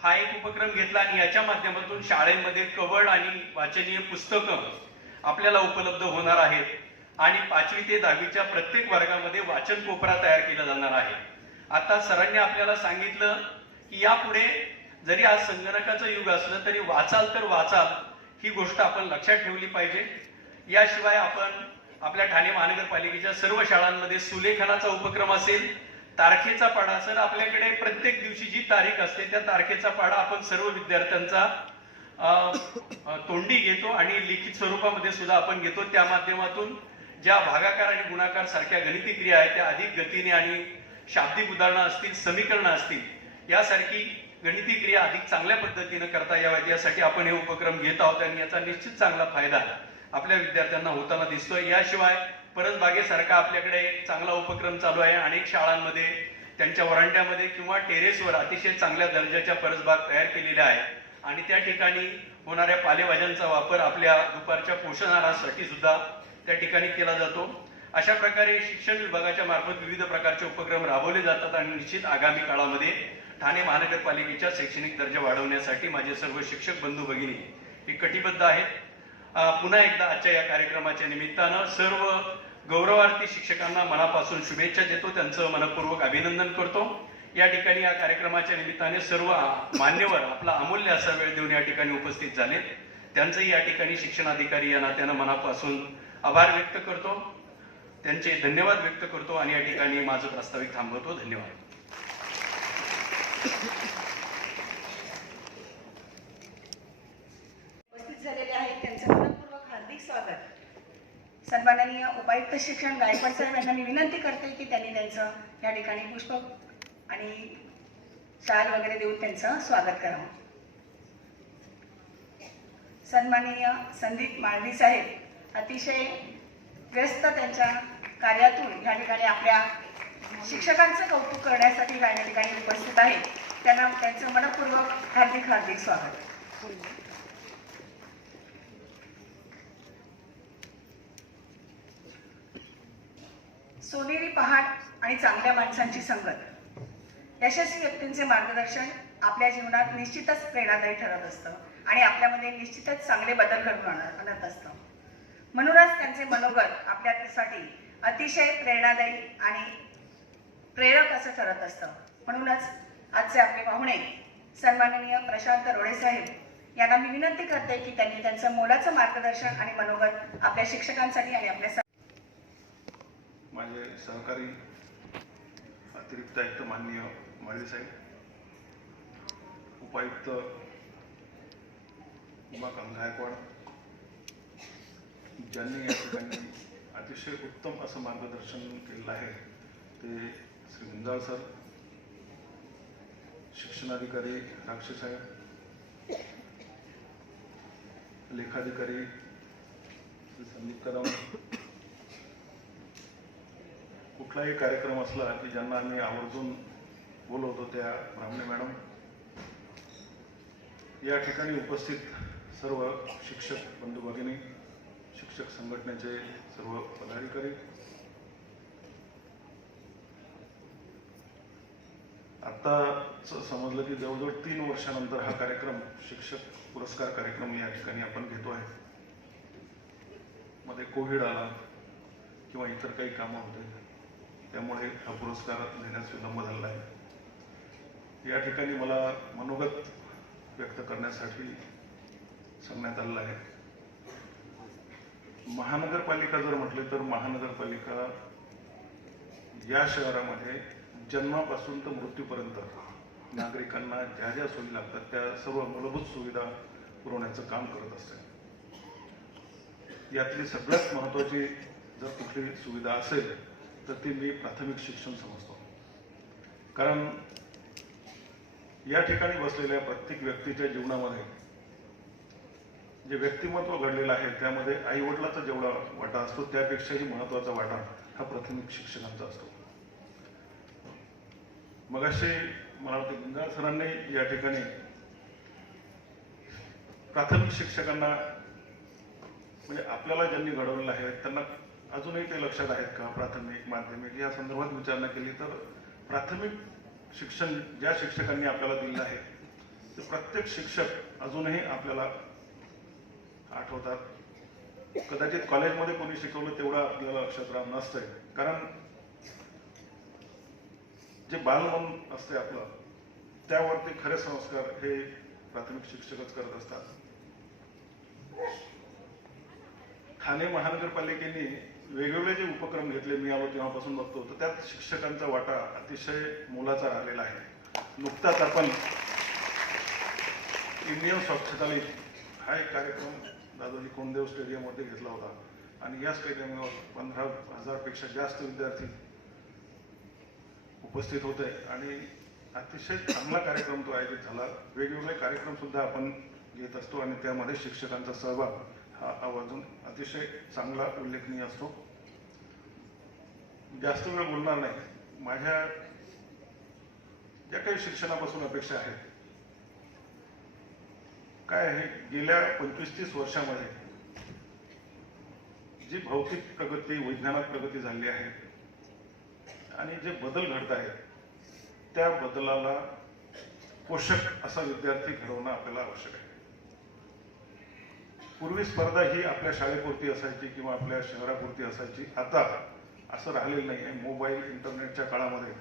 हा एक उपक्रम घेतला आणि याच्या माध्यमातून शाळेमध्ये कवड आणि वाचनीय पुस्तकं आपल्याला उपलब्ध होणार आहेत आणि 5वी ते 10वीच्या प्रत्येक वर्गामध्ये वाचन कोपरा तयार केला जाणार आहे. आता सरांनी आपल्याला सांगितलं की यापुढे जरी आज संगणकाचं युग असलं तरी वाचाल तर वाचाल ही गोष्ट आपण लक्षात ठेवली पाहिजे. याशिवाय आपण आपल्या ठाणे महानगरपालिकेच्या सर्व शाळांमध्ये सुलेखनाचा उपक्रम असेल, तारखेचा पाढा. सर आपल्याकडे प्रत्येक दिवशी जी तारीख असते त्या तारखेचा पाढा आपण सर्व विद्यार्थ्यांचा तोंडी घेतो आणि लिखित स्वरूपामध्ये सुद्धा आपण घेतो. त्या माध्यमातून ज्या भागाकार आणि गुणाकार सारख्या गणिती क्रिया आहेत त्या अधिक गतीने आणि शाब्दिक उदाहरणं असतील, समीकरणं असतील यासारखी गणिती क्रिया अधिक चांगल्या पद्धतीने करता याव्यात यासाठी आपण हे उपक्रम घेत आहोत आणि याचा निश्चित चांगला फायदा आपल्या विद्यार्थ्यांना होताना दिसतोय. याशिवाय परसबागेसारखा आपल्याकडे एक चांगला उपक्रम चालू आहे. अनेक शाळांमध्ये त्यांच्या वरांड्यामध्ये किंवा टेरेसवर अतिशय चांगल्या दर्जाच्या परसबाग तयार केलेल्या आहेत आणि त्या ठिकाणी होणाऱ्या पालेभाज्यांचा वापर आपल्या दुपारच्या पोषण आहारासाठी सुद्धा त्या ठिकाणी केला जातो. अशा प्रकारे शिक्षण विभागाच्या मार्फत विविध प्रकारचे उपक्रम राबवले जातात आणि निश्चित आगामी काळामध्ये ठाणे महानगरपालिकेच्या शैक्षणिक दर्जा वाढवण्यासाठी माझे सर्व शिक्षक बंधू भगिनी हे कटिबद्ध आहेत. पुन्हा एकदा आजच्या या कार्यक्रमाच्या निमित्तानं सर्व गौरवार्थी शिक्षकांना मनापासून शुभेच्छा देतो, त्यांचं मनपूर्वक अभिनंदन करतो. या ठिकाणी या कार्यक्रमाच्या निमित्ताने सर्व मान्यवर आपला अमूल्य असा वेळ देऊन या ठिकाणी उपस्थित झाले, त्यांचंही या ठिकाणी शिक्षणाधिकारी या नात्यानं मनापासून आभार व्यक्त करतो, त्यांचे धन्यवाद व्यक्त करतो आणि या ठिकाणी माझं प्रास्ताविक थांबवतो. धन्यवाद. उपस्थित झालेले आहेत त्यांचं मनपूर्वक हार्दिक स्वागत. सन्माननीय उपायुक्त शिक्षण गायकवाड साहेब यांना मी विनंती करते की त्यांनी त्यांचं या ठिकाणी पुष्प आणि शाल वगैरे देऊन त्यांचं स्वागत करावं. सन्माननीय संदीप माळवी साहेब अतिशय व्यस्त त्यांच्या कार्यातून या ठिकाणी आपल्या शिक्षकांचं कौतुक करण्यासाठी या ठिकाणी उपस्थित आहेत. त्यांना त्यांचं मनपूर्वक हार्दिक हार्दिक स्वागत. सोनेरी पहाट आणि चांगल्या माणसांची संगत, यशस्वी व्यक्तींचे मार्गदर्शन आपल्या जीवनात निश्चितच प्रेरणादायी ठरत असतं आणि आपल्यामध्ये निश्चितच चांगले बदल घडवून आणत असतं. म्हणूनच त्यांचे मनोगत आपल्यासाठी अतिशय प्रेरणादायी आणि प्रेरक असं ठरत असतं. म्हणूनच आजचे आपले पाहुणे सन्माननीय प्रशांत रोडे साहेब यांना मी विनंती करते की त्यांनी त्यांचं मोलाचं मार्गदर्शन आणि मनोगत आपल्या शिक्षकांसाठी आणि आपल्या माझे सहकारी अतिरिक्त आयुक्त माननीय माळवी साहेब, उपायुक्त उमाकांत गायकवाड, ज्यांनी या ठिकाणी अतिशय उत्तम असं मार्गदर्शन केलेलं आहे ते श्री गुंजाळ सर, शिक्षणाधिकारी राक्षे साहेब, लेखाधिकारी श्री संदीप कदम. कुठलाही कार्यक्रम असला की ज्यांना आम्ही आवर्जून बोलवतो त्या ब्राह्मणे मॅडम, या ठिकाणी उपस्थित सर्व शिक्षक बंधू भगिनी, शिक्षक संघटनेचे सर्व पदाधिकारी, आत्ताच समजलं की जवळजवळ 3 वर्षानंतर हा कार्यक्रम शिक्षक पुरस्कार कार्यक्रम या ठिकाणी आपण घेतो आहे. मध्ये कोविड आला किंवा इतर काही कामं होते त्यामुळे हा पुरस्कार देण्यास विलंब झाला आहे. या ठिकाणी मला मनोगत व्यक्त करण्यासाठी सांगण्यात आलेलं आहे. महानगरपालिका जर म्हटले तर महानगरपालिका या शहरामध्ये जन्मापासून तर मृत्यूपर्यंत नागरिकांना ज्या ज्या सोयी लागतात त्या सर्व मूलभूत सुविधा पुरवण्याचं काम करत असते. यातली सगळ्यात महत्त्वाची जर कुठली सुविधा असेल तर ती मी प्राथमिक शिक्षण समजतो. कारण या ठिकाणी बसलेल्या प्रत्येक व्यक्तीच्या जीवनामध्ये जे व्यक्तिमत्व घडलेलं आहे त्यामध्ये आई वडिलांचा जेवढा वाटा असतो त्यापेक्षाही महत्त्वाचा वाटा हा प्राथमिक शिक्षकांचा असतो. मगाशी मला वाटतं गुंजाळ सरांनी या ठिकाणी प्राथमिक शिक्षकांना म्हणजे आपल्याला ज्यांनी घडवलेलं आहे त्यांना अजूनही ते लक्षात आहेत का प्राथमिक माध्यमिक या संदर्भात विचारणा केली तर प्राथमिक शिक्षण ज्या शिक्षकांनी आपल्याला दिलेलं आहे ते प्रत्येक शिक्षक अजूनही आपल्याला आठवतात. कदाचित कॉलेजमध्ये कोणी शिकवलं तेवढं आपल्याला लक्षात राहत नसतंय. कारण जे बालमन असते आपलं त्यावरती खरे संस्कार हे प्राथमिक शिक्षकच करत असतात. ठाणे महानगरपालिकेने वेगवेगळे जे उपक्रम घेतले मी आलो तेव्हापासून बघतो तर त्यात शिक्षकांचा वाटा अतिशय मोलाचा राहिलेला आहे. नुकताच आपण इंडियन स्वच्छता लीग हा एक कार्यक्रम दादाजी कोंडदेव स्टेडियममध्ये घेतला होता आणि या स्टेडियमवर 15,000 पेक्षा जास्त विद्यार्थी उपस्थित होते आणि अतिशय चांगला कार्यक्रम तो आयोजित झाला. वेगवेगळे कार्यक्रम सुद्धा आपण घेत असतो आणि त्यामध्ये शिक्षकांचा सहभाग हा आवर्जून अतिशय चांगला उल्लेखनीय असतो. जास्त वेळ बोलणार नाही. माझ्या ज्या काही शिक्षणापासून अपेक्षा आहेत काय आहे गेल्या 25-30 वर्षामध्ये जी भौतिक प्रगती विज्ञानात प्रगती झाली आहे आणि जे बदल घडत आहेत त्या बदलाला पोषक असा विद्यार्थी घडवणं आपल्याला आवश्यक आहे. पूर्वी स्पर्धा ही आपल्या शाळेपुरती असायची किंवा आपल्या शहरापुरती असायची. आता असं राहिलेलं नाही आहे. मोबाईल इंटरनेटच्या काळामध्ये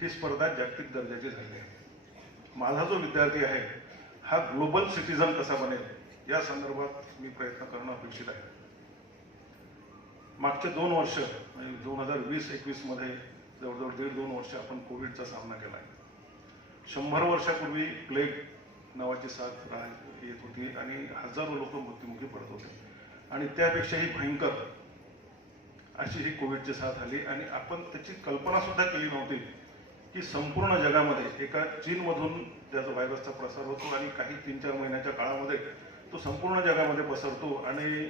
ही स्पर्धा जागतिक दर्जाची झाली आहे. माझा जो विद्यार्थी आहे हा ग्लोबल सिटीजन कसा बनेल या संदर्भात मी प्रयत्न करणं अपेक्षित आहे. मागचे 2 वर्ष म्हणजे 2020-21 मध्ये जवळजवळ 1.5-2 वर्ष आपण कोविडचा सामना केला आहे. 100 वर्षापूर्वी प्लेग नावाची साथ येत होती आणि हजारो लोक मृत्युमुखी पडत होते आणि त्यापेक्षाही भयंकर अशी ही कोविडची साथ आली आणि आपण त्याची कल्पना सुद्धा केली नव्हती की संपूर्ण जगामध्ये एका चीनमधून त्याचा व्हायरसचा प्रसार होतो आणि काही 3-4 महिन्याच्या काळामध्ये तो संपूर्ण जगामध्ये पसरतो आणि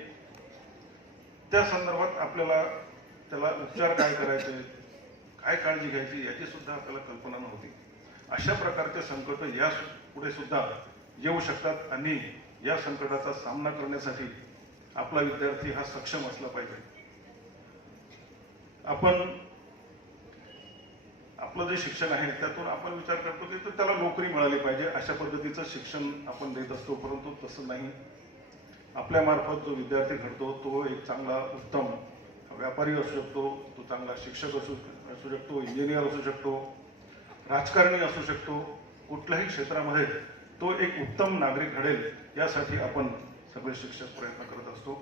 त्या संदर्भात आपल्याला त्याला उपचार काय करायचे काय काळजी घ्यायची याची सुद्धा आपल्याला कल्पना नव्हती. अशा प्रकारचे संकट या पुढे सुद्धा येऊ शकतात आणि या संकटाचा सामना करण्यासाठी आपला विद्यार्थी हा सक्षम असला पाहिजे. आपण आपलं जे शिक्षण आहे त्यातून आपण विचार करतो की त्याला नोकरी मिळाली पाहिजे अशा पद्धतीचं शिक्षण आपण देत असतो. परंतु तसं नाही. आपल्या मार्फत जो विद्यार्थी घडतो तो एक चांगला उत्तम व्यापारी असू शकतो, तो चांगला शिक्षक असू शकतो, इंजिनियर असू शकतो, राजकारणी असू शकतो. कुठल्याही क्षेत्रामध्ये तो एक उत्तम नागरिक घडेल यासाठी आपण सगळे शिक्षक प्रयत्न करत असतो.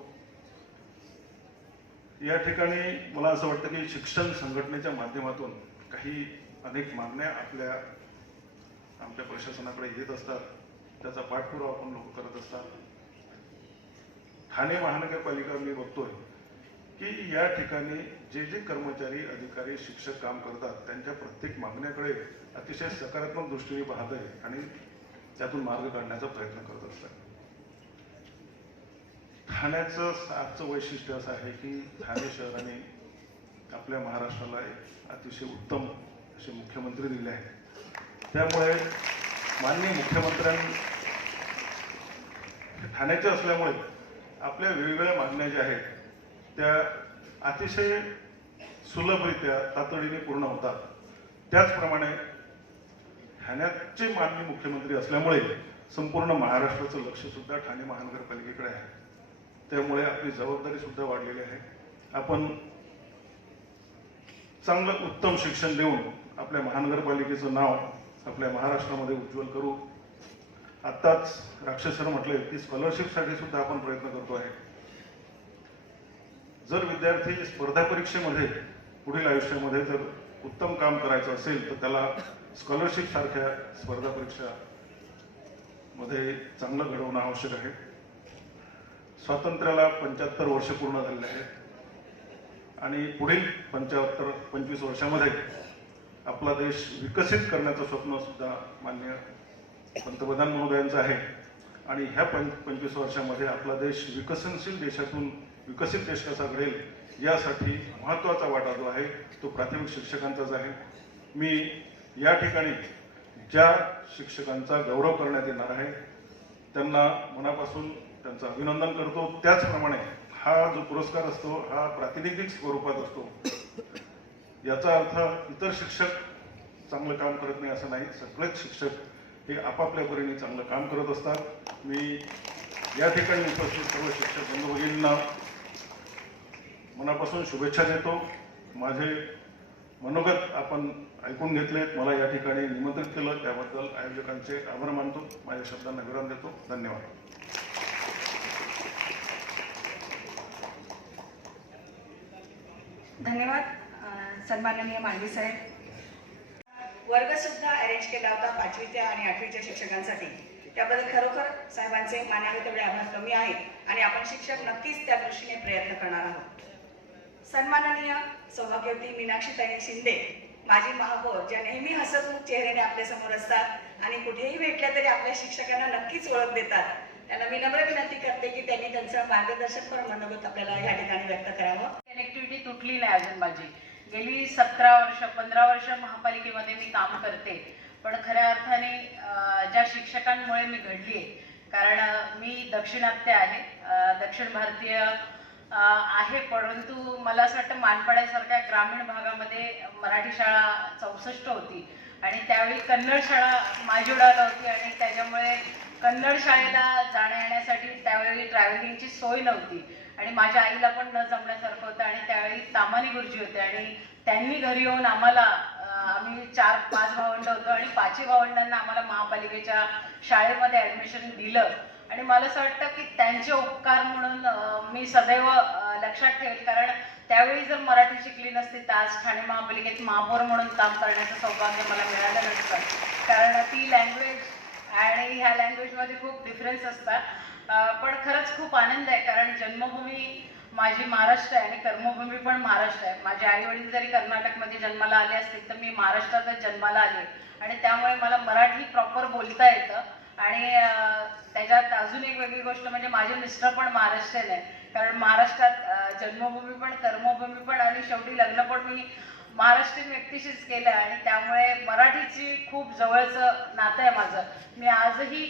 या ठिकाणी मला असं वाटतं की शिक्षण संघटनेच्या माध्यमातून काही अनेक मागण्या आमच्या प्रशासनाकडे येत असतात. त्याचा पाठपुरावा आपण लोक करत असतात. ठाणे महानगरपालिका मी बघतोय की या ठिकाणी जे जे कर्मचारी अधिकारी शिक्षक काम करतात त्यांच्या प्रत्येक मागण्याकडे अतिशय सकारात्मक दृष्टीने पाहत आहे आणि त्यातून मार्ग काढण्याचा प्रयत्न करत असतात. ठाण्याचं आजचं वैशिष्ट्य असं आहे की ठाणे शहराने आपल्या महाराष्ट्राला एक अतिशय उत्तम असे मुख्यमंत्री दिले आहेत. त्यामुळे माननीय मुख्यमंत्र्यांनी ठाण्याचे असल्यामुळे आपल्या वेगवेगळ्या मागण्या ज्या आहेत त्या अतिशय सुलभरित्या तातडीने पूर्ण होतात. त्याचप्रमाणे ठाण्याचे माननीय मुख्यमंत्री असल्यामुळे संपूर्ण महाराष्ट्राचं लक्ष सुद्धा ठाणे महानगरपालिकेकडे आहे. त्यामुळे आपली जबाबदारी सुद्धा वाढलेली आहे. आपण चांगलं उत्तम शिक्षण देऊन आपल्या महानगरपालिकेचं नाव आपल्या महाराष्ट्रामध्ये उज्ज्वल करू. आत्ताच राक्षस सर म्हटले की स्कॉलरशिपसाठी सुद्धा आपण प्रयत्न करतो आहे. जर विद्यार्थी स्पर्धा परीक्षेमध्ये पुढील आयुष्यामध्ये जर उत्तम काम करायचं असेल तर त्याला स्कॉलरशिप सारख्या स्पर्धा परीक्षा मध्ये चांगलं घडवणं आवश्यक आहे. स्वातंत्र्याला 75 वर्ष पूर्ण झालेले आहेत आणि पुढील 25 वर्षामध्ये आपला देश विकसित करण्याचं स्वप्न सुद्धा माननीय पंतप्रधान महोदयांचं आहे आणि ह्या 25 वर्षामध्ये आपला देश विकसनशील देशातून विकसित देश कसा घडेल यासाठी महत्त्वाचा वाटा जो आहे तो प्राथमिक शिक्षकांचाच आहे. मी या ठिकाणी ज्या शिक्षकांचा गौरव करण्यात येणार आहे त्यांना मनापासून त्यांचं अभिनंदन करतो. त्याचप्रमाणे हा जो पुरस्कार असतो हा प्रातिनिधिक स्वरूपात असतो. याचा अर्थ इतर शिक्षक चांगलं काम करत नाही असं नाही, सगळेच शिक्षक हे आपापल्या परीने चांगलं काम करत असतात. मी या ठिकाणी उपस्थित सर्व शिक्षक बंधू भगिनींना मनापासून शुभेच्छा देतो. माझे मनोगत आपण ऐकून घेतलेत, मला या ठिकाणी निमंत्रित केलं त्याबद्दल आयोजकांचे आभार मानतो. माझ्या शब्दांना विराम देतो. धन्यवाद. धन्यवाद सन्माननीय मांडवी साहेब. वर्ग सुद्धा अरेंज केला होता 5वी आणि 8वीच्या शिक्षकांसाठी. त्याबद्दल खरोखर साहेबांचे मानावे तेवढे आभार कमी आहेत आणि आपण शिक्षक नक्कीच त्या दृष्टीने प्रयत्न करणार आहोत. सन्माननीय सौभाग्यवती मीनाक्षीताई शिंदे माजी महापौर, ज्या नेहमी हसतमुख चेहऱ्याने आपल्या समोर असतात आणि कुठेही भेटल्या तरी आपल्या शिक्षकांना नक्कीच ओळख देतात. त्यांना मी नम्र विनंती करते की त्यांनी त्यांचं मार्गदर्शन करून मनोगत आपल्याला या ठिकाणी व्यक्त करावं. कनेक्टिव्हिटी तुटली नाही अजून माझी. गेली 17 वर्ष 15 वर्ष महापालिकेमध्ये मी काम करते, पण खऱ्या अर्थाने ज्या शिक्षकांमुळे मी घडली, कारण मी दक्षिणात्य आहे, दक्षिण भारतीय आहे, परंतु मला असं वाटतं मानपाड्यासारख्या ग्रामीण भागामध्ये मराठी शाळा 64 होती आणि त्यावेळी कन्नड शाळा माजिवड्याला होती आणि त्याच्यामुळे कन्नड शाळेला जाण्या येण्यासाठी त्यावेळी ट्रॅव्हलिंगची सोय नव्हती आणि माझ्या आईला पण न जमण्यासारखं होतं आणि त्यावेळी तामानी गुरुजी होते आणि त्यांनी घरी येऊन आम्हाला, आम्ही 4-5 भावंड होतो आणि 5ही भावंडांना आम्हाला महापालिकेच्या शाळेमध्ये ॲडमिशन दिलं आणि मला असं वाटतं की त्यांचे उपकार म्हणून मी सदैव लक्षात ठेवेल, कारण त्यावेळी जर मराठी शिकली नसती तर आज ठाणे महापालिकेत महापौर म्हणून काम करण्याचं सौभाग्य मला मिळालं नसतं, कारण ती लँग्वेज आणि ह्या लँग्वेजमध्ये खूप डिफरन्स असतात. पण खरंच खूप आनंद आहे, कारण जन्मभूमी माझी महाराष्ट्र आहे आणि कर्मभूमी पण महाराष्ट्र आहे. माझे आई वडील जरी कर्नाटकमध्ये जन्माला आले असतील तर मी महाराष्ट्रातच जन्माला आले आणि त्यामुळे मला मराठी प्रॉपर बोलता येतं. आणि त्याच्यात अजून एक वेगळी गोष्ट म्हणजे माझे मिस्टर पण महाराष्ट्रीयन आहे, कारण महाराष्ट्रात जन्मभूमी पण कर्मभूमी पण आणि शेवटी लग्न पण मी महाराष्ट्रीयन व्यक्तीशीच केलं आणि त्यामुळे मराठीची खूप जवळचं नातं आहे माझं. मी आजही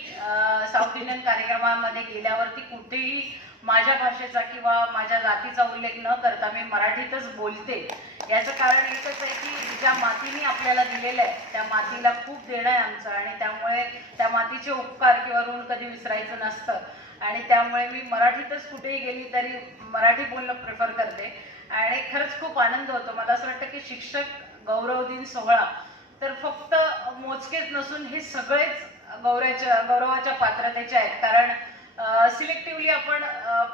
साऊथ इंडियन कार्यक्रमामध्ये गेल्यावरती कुठेही माझ्या भाषेचा किंवा माझ्या जातीचा उल्लेख न करता मी मराठीतच बोलते. याचं कारण एकच आहे की ज्या मातीने आपल्याला दिलेलं आहे त्या मातीला खूप देणं आहे आमचं आणि त्यामुळे त्या मातीचे उपकार किंवा ऋण कधी विसरायचं नसतं आणि त्यामुळे मी मराठीतच कुठेही गेली तरी मराठी बोलणं प्रेफर करते आणि खरंच खूप आनंद होतो. मला असं वाटतं की शिक्षक गौरव दिन सोहळा तर फक्त मोजकेच नसून हे सगळेच गौरवाच्या पात्रतेचे आहेत, कारण सिलेक्टिव्हली आपण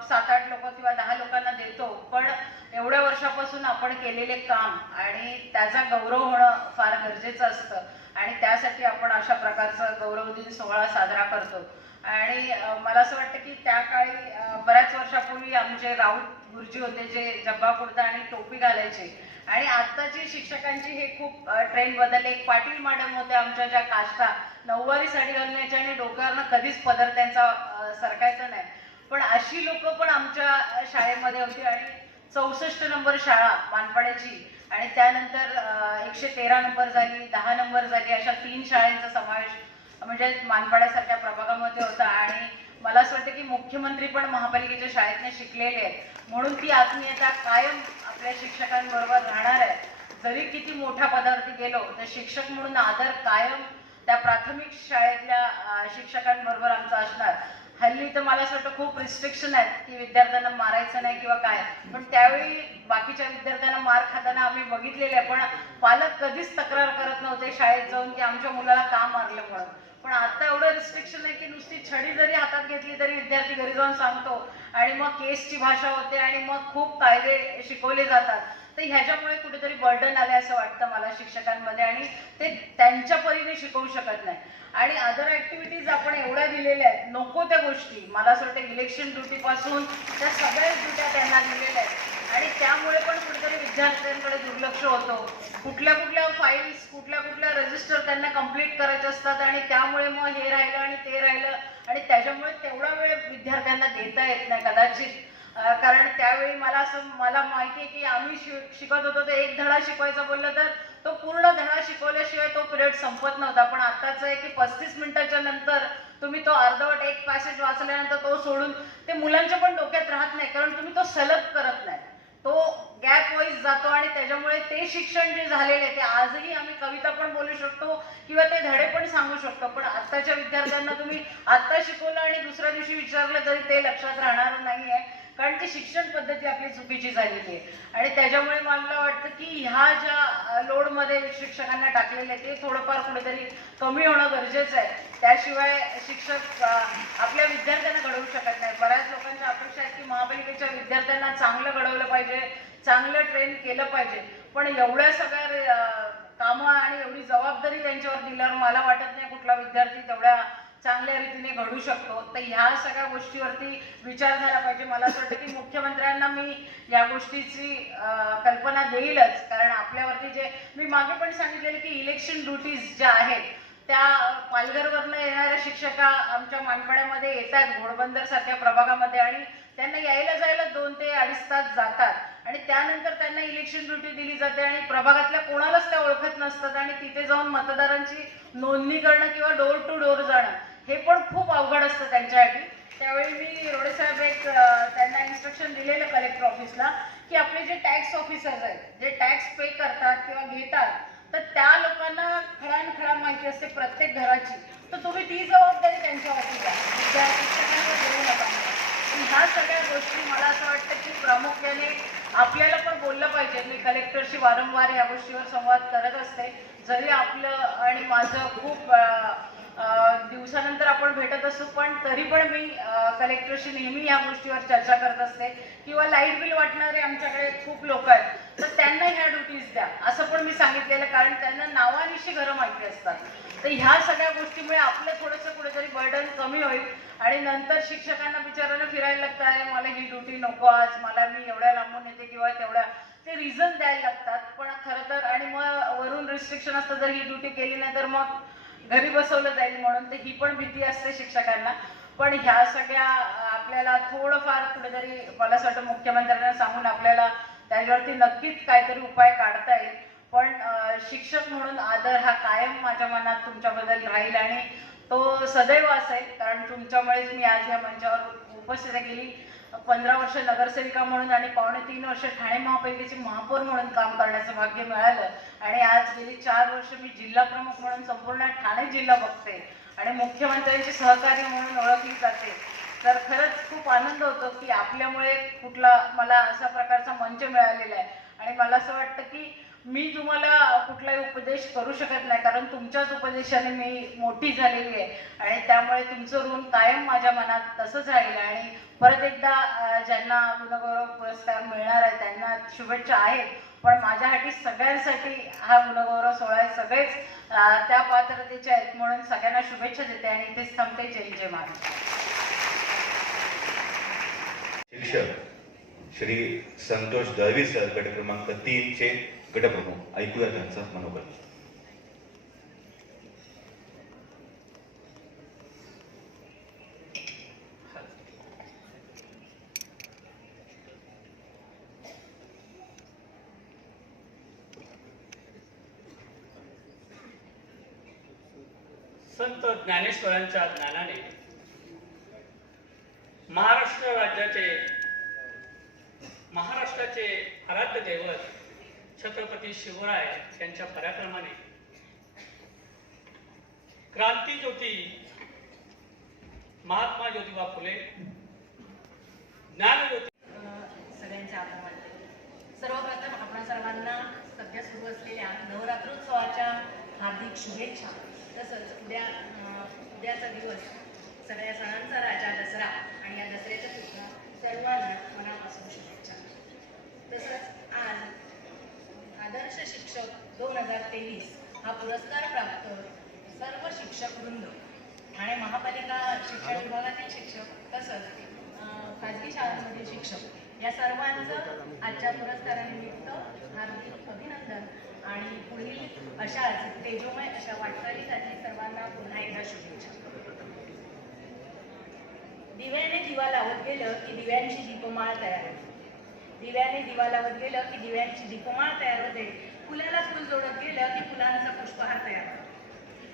7-8 लोक किंवा 10 लोकांना देतो, पण एवढ्या वर्षापासून आपण केलेले काम आणि त्याचा गौरव होणं फार गरजेचं असतं आणि त्यासाठी आपण अशा प्रकारचा गौरव दिन सोहळा साजरा करतो. आणि मला असं वाटतं की त्या काळी बऱ्याच वर्षापूर्वी आमचे राऊत गुरुजी होते जे जब्बा कुर्ता आणि टोपी घालायचे आणि आत्ताची शिक्षकांची हे खूप ट्रेंड बदलले. एक पाटील मॅडम होत्या आमच्या ज्या काष्टा नऊवारी साडी घालण्याच्या आणि डोक्यावरनं कधीच पदर त्यांचा सरकायचा नाही, पण अशी लोक पण आमच्या शाळेमध्ये होती आणि 64 नंबर शाळा मानपाड्याची आणि त्यानंतर 113 नंबर झाली, 10 नंबर झाली, अशा 3 शाळांचा समावेश म्हणजे मानपाड्यासारख्या प्रभागामध्ये होता. आणि मला असं वाटतं की मुख्यमंत्री पण महापालिकेच्या शाळेतने शिकलेले आहेत म्हणून ती आत्मीयता कायम आपल्या शिक्षकांबरोबर राहणार आहे. जरी किती मोठ्या पदावरती गेलो तर शिक्षक म्हणून आदर कायम त्या प्राथमिक शाळेतल्या शिक्षकांबरोबर आमचा असणार. हल्ली तर मला असं वाटतं खूप रिस्ट्रिक्शन आहेत की विद्यार्थ्यांना मारायचं नाही किंवा काय, पण त्यावेळी बाकीच्या विद्यार्थ्यांना मार खाताना आम्ही बघितलेले आहे, पण पालक कधीच तक्रार करत नव्हते शाळेत जाऊन की आमच्या मुलाला का मारलं म्हणून. पण आता एवढं रिस्ट्रिक्शन आहे की नुसती छडी जरी हातात घेतली तरी विद्यार्थी घरी जाऊन सांगतो आणि मग केसची भाषा होते आणि मग खूप कायदे शिकवले जातात. तर ह्याच्यामुळे कुठेतरी बर्डन आले असं वाटतं मला शिक्षकांमध्ये, आणि ते त्यांच्या परीने शिकवू शकत नाही. आणि अदर ऍक्टिव्हिटीज आपण एवढ्या दिलेल्या आहेत, नको त्या गोष्टी, मला असं वाटतं इलेक्शन ड्युटी पासून त्या सगळ्याच ड्युट्या त्यांना दिलेल्या आहेत, आणि त्यामुळे पण कुठेतरी विद्यार्थ्यांकडे दुर्लक्ष होतं. कुठल्या फाईल्स, कुठल्या रजिस्टर त्यांना कंप्लीट करायचे असतात, आणि त्यामुळे मग हे राहिलं आणि ते राहिलं, आणि त्याच्यामुळे तेवढा वेळ विद्यार्थ्यांना देता येत नाही कदाचित. कारण त्यावेळी मला माहिती आहे की आम्ही शिकत होतो, तर एक धडा शिकवायचा बोललं तर तो पूर्ण धडा शिकवल्याशिवाय तो पिरियड संपत नव्हता. पण आताच आहे की 35 मिनिटाच्या नंतर तुम्ही तो अर्धवट एक पॅसेज वाचल्यानंतर तो सोडून, ते मुलांच्या पण डोक्यात राहत नाही, कारण तुम्ही तो सलग करत नाही, तो गॅप वाईज जातो, आणि त्याच्यामुळे ते शिक्षण जे झालेले ते आजही आम्ही कविता पण बोलू शकतो किंवा ते धडे पण सांगू शकतो. पण आत्ताच्या विद्यार्थ्यांना तुम्ही आत्ता शिकवलं आणि दुसऱ्या दिवशी विचारलं तरी ते लक्षात राहणार नाही आहे, कारण ती शिक्षण पद्धती आपली चुकीची झालेली आहे. आणि त्याच्यामुळे मला वाटतं की ह्या ज्या लोडमध्ये शिक्षकांना टाकलेले ते थोडंफार कुठेतरी कमी होणं गरजेचं आहे. त्याशिवाय शिक्षक आपल्या विद्यार्थ्यांना घडवू शकत नाही. बऱ्याच लोकांच्या अपेक्षा आहेत की महापालिकेच्या विद्यार्थ्यांना चांगलं घडवलं पाहिजे, चांगलं ट्रेन केलं पाहिजे, पण एवढ्या सगळ्या कामं आणि एवढी जबाबदारी त्यांच्यावर दिल्यावर मला वाटत नाही कुठला विद्यार्थी तेवढ्या चांगल्या रीतीने घडू शकतो. तर ह्या सगळ्या गोष्टीवरती विचार झाला पाहिजे. मला असं वाटतं की मुख्यमंत्र्यांना मी या गोष्टीची कल्पना देईलच, कारण आपल्यावरती जे मी मागे पण सांगितलेलं की इलेक्शन ड्युटीज ज्या आहेत त्या पालघरवरनं येणाऱ्या शिक्षका आमच्या मानपाड्यामध्ये येतात घोडबंदर सारख्या प्रभागामध्ये, आणि त्यांना यायला जायला 2 ते 2.5 तास जातात, आणि त्यानंतर त्यांना इलेक्शन ड्युटी दिली जाते, आणि प्रभागातल्या कोणालाच त्या ओळखत नसतात, आणि तिथे जाऊन मतदारांची नोंदणी करणं किंवा डोर टू डोर जाणं हे पण खूप अवघड असतं त्यांच्यासाठी. त्यावेळी मी रोडे साहेब त्यांना इन्स्ट्रक्शन दिलेलं कलेक्टर ऑफिसला की आपले जे टॅक्स ऑफिसर्स आहेत, जे टॅक्स पे करतात किंवा घेतात, तर त्या लोकांना खळानखळा माहिती असते प्रत्येक घराची, तर तुम्ही ती जबाबदारी त्यांच्यावरती द्या, त्या शिक्षकांवर देऊ नका. ह्या सगळ्या गोष्टी मला असं वाटतं की प्रामुख्याने आपल्याला पण बोललं पाहिजे. मी कलेक्टरशी वारंवार या गोष्टीवर संवाद करत असते, जरी आपलं आणि माझं खूप दिवसानंतर आपण भेटत असतो, पण तरी पण मी कलेक्टरशी नेहमी या गोष्टीवर चर्चा करत असते. किंवा लाईट बिल वाटणारे आमच्याकडे खूप लोक आहेत, तर त्यांना ह्या ड्युटीज द्या असं पण मी सांगितलेलं, कारण त्यांना नावानिशी घरं माहिती असतात. तर ह्या सगळ्या गोष्टीमुळे आपलं थोडंसं कुठेतरी बर्डन कमी होईल, आणि नंतर शिक्षकांना बिचारायला फिरायला लागतं, अरे मला ही ड्युटी नको आज, मला मी एवढ्या लांबून येते किंवा तेवढ्या, ते रिझन द्यायला लागतात. पण खरं तर आणि मग वरून रिस्ट्रिक्शन असतं, जर ही ड्युटी केली नाही तर मग घरी बसवलं जाईल म्हणून, तर ही पण भीती असते शिक्षकांना. पण ह्या सगळ्या आपल्याला थोडंफार कुठेतरी मला असं वाटतं मुख्यमंत्र्यांना सांगून आपल्याला त्याच्यावरती नक्कीच काहीतरी उपाय काढता येईल. पण शिक्षक म्हणून आदर हा कायम माझ्या मनात तुमच्याबद्दल राहील, आणि तो सदैव असेल, कारण तुमच्यामुळेच मी आज या मंचावर उपस्थित केली. 15 वर्ष नगरसेविका म्हणून आणि 3.25 वर्ष ठाणे महापालिकेची महापौर म्हणून काम करण्याचं भाग्य मिळालं, आणि आज गेली 4 वर्ष मी जिल्हा प्रमुख म्हणून संपूर्ण ठाणे जिल्हा बघते, आणि मुख्यमंत्र्यांची सहकारी म्हणून ओळखली जाते. तर खरंच खूप आनंद होतो की आपल्यामुळे मला अशा प्रकारचा मंच मिळालेला आहे. आणि मला असं वाटतं की मी तुम्हाला कुठलाही उपदेश करू शकत नाही, कारण तुमच्याच उपदेशाने मी मोठी झालेली आहे, आणि त्यामुळे तुमचं ऋण कायम माझ्या मनात तसंच राहील. आणि परत एकदा ज्यांना गुणगौरव पुरस्कार मिळणार आहे त्यांना शुभेच्छा आहेत, पण माझ्यासाठी सगळ्यांसाठी हा गुणगौरव सोहळा आहे, सगळेच त्या पात्रतेचे आहेत, म्हणून सगळ्यांना शुभेच्छा देते आणि इथेच थांबते. जय जय महाराज. शिक्षक श्री संतोष दळवी सर, गट क्रमांक 3 चे गटप्रमुख, ऐकूया त्यांचा मनोगत. संत ज्ञानेश्वरांच्या ज्ञानाने महाराष्ट्राचे आराध्य दैवत छत्रपती शिवराय यांच्या पराक्रमाने क्रांतीज्योती महात्मा ज्योतिबा फुले, ज्ञानज्योती, सगळ्यांचे आभार मानते. सर्वप्रथम आपण सर्वांना सध्या सुरू असलेल्या नवरात्रोत्सवाच्या हार्दिक शुभेच्छा. तसंच उद्याचा दिवस सगळ्या सणांचा राजा दसरा, आणि या दसऱ्याच्या सुद्धा सर्वांना मनापासून शुभेच्छा. तसंच आज आदर्श शिक्षक 2023 हा पुरस्कार प्राप्त सर्व शिक्षक वृंद, ठाणे महापालिका शिक्षण विभागातील शिक्षक तसंच खाजगी शाळांमधील शिक्षक या सर्वांचं आजच्या पुरस्कारानिमित्त हार्दिक अभिनंदन आणि पुढील अशाच तेजोमय अशा वाटचालीसाठी सर्वांना पुन्हा एकदा शुभेच्छा. दिव्याने दिवा लावत गेलं की दिव्यांची दीपमाळ तयार होते. दिव्याने दिवा लावत गेलं की दिव्यांची दीपमाळ तयार होते. फुलाला फुल जोडत गेलं की फुलांचा पुष्पहार तयार होतो.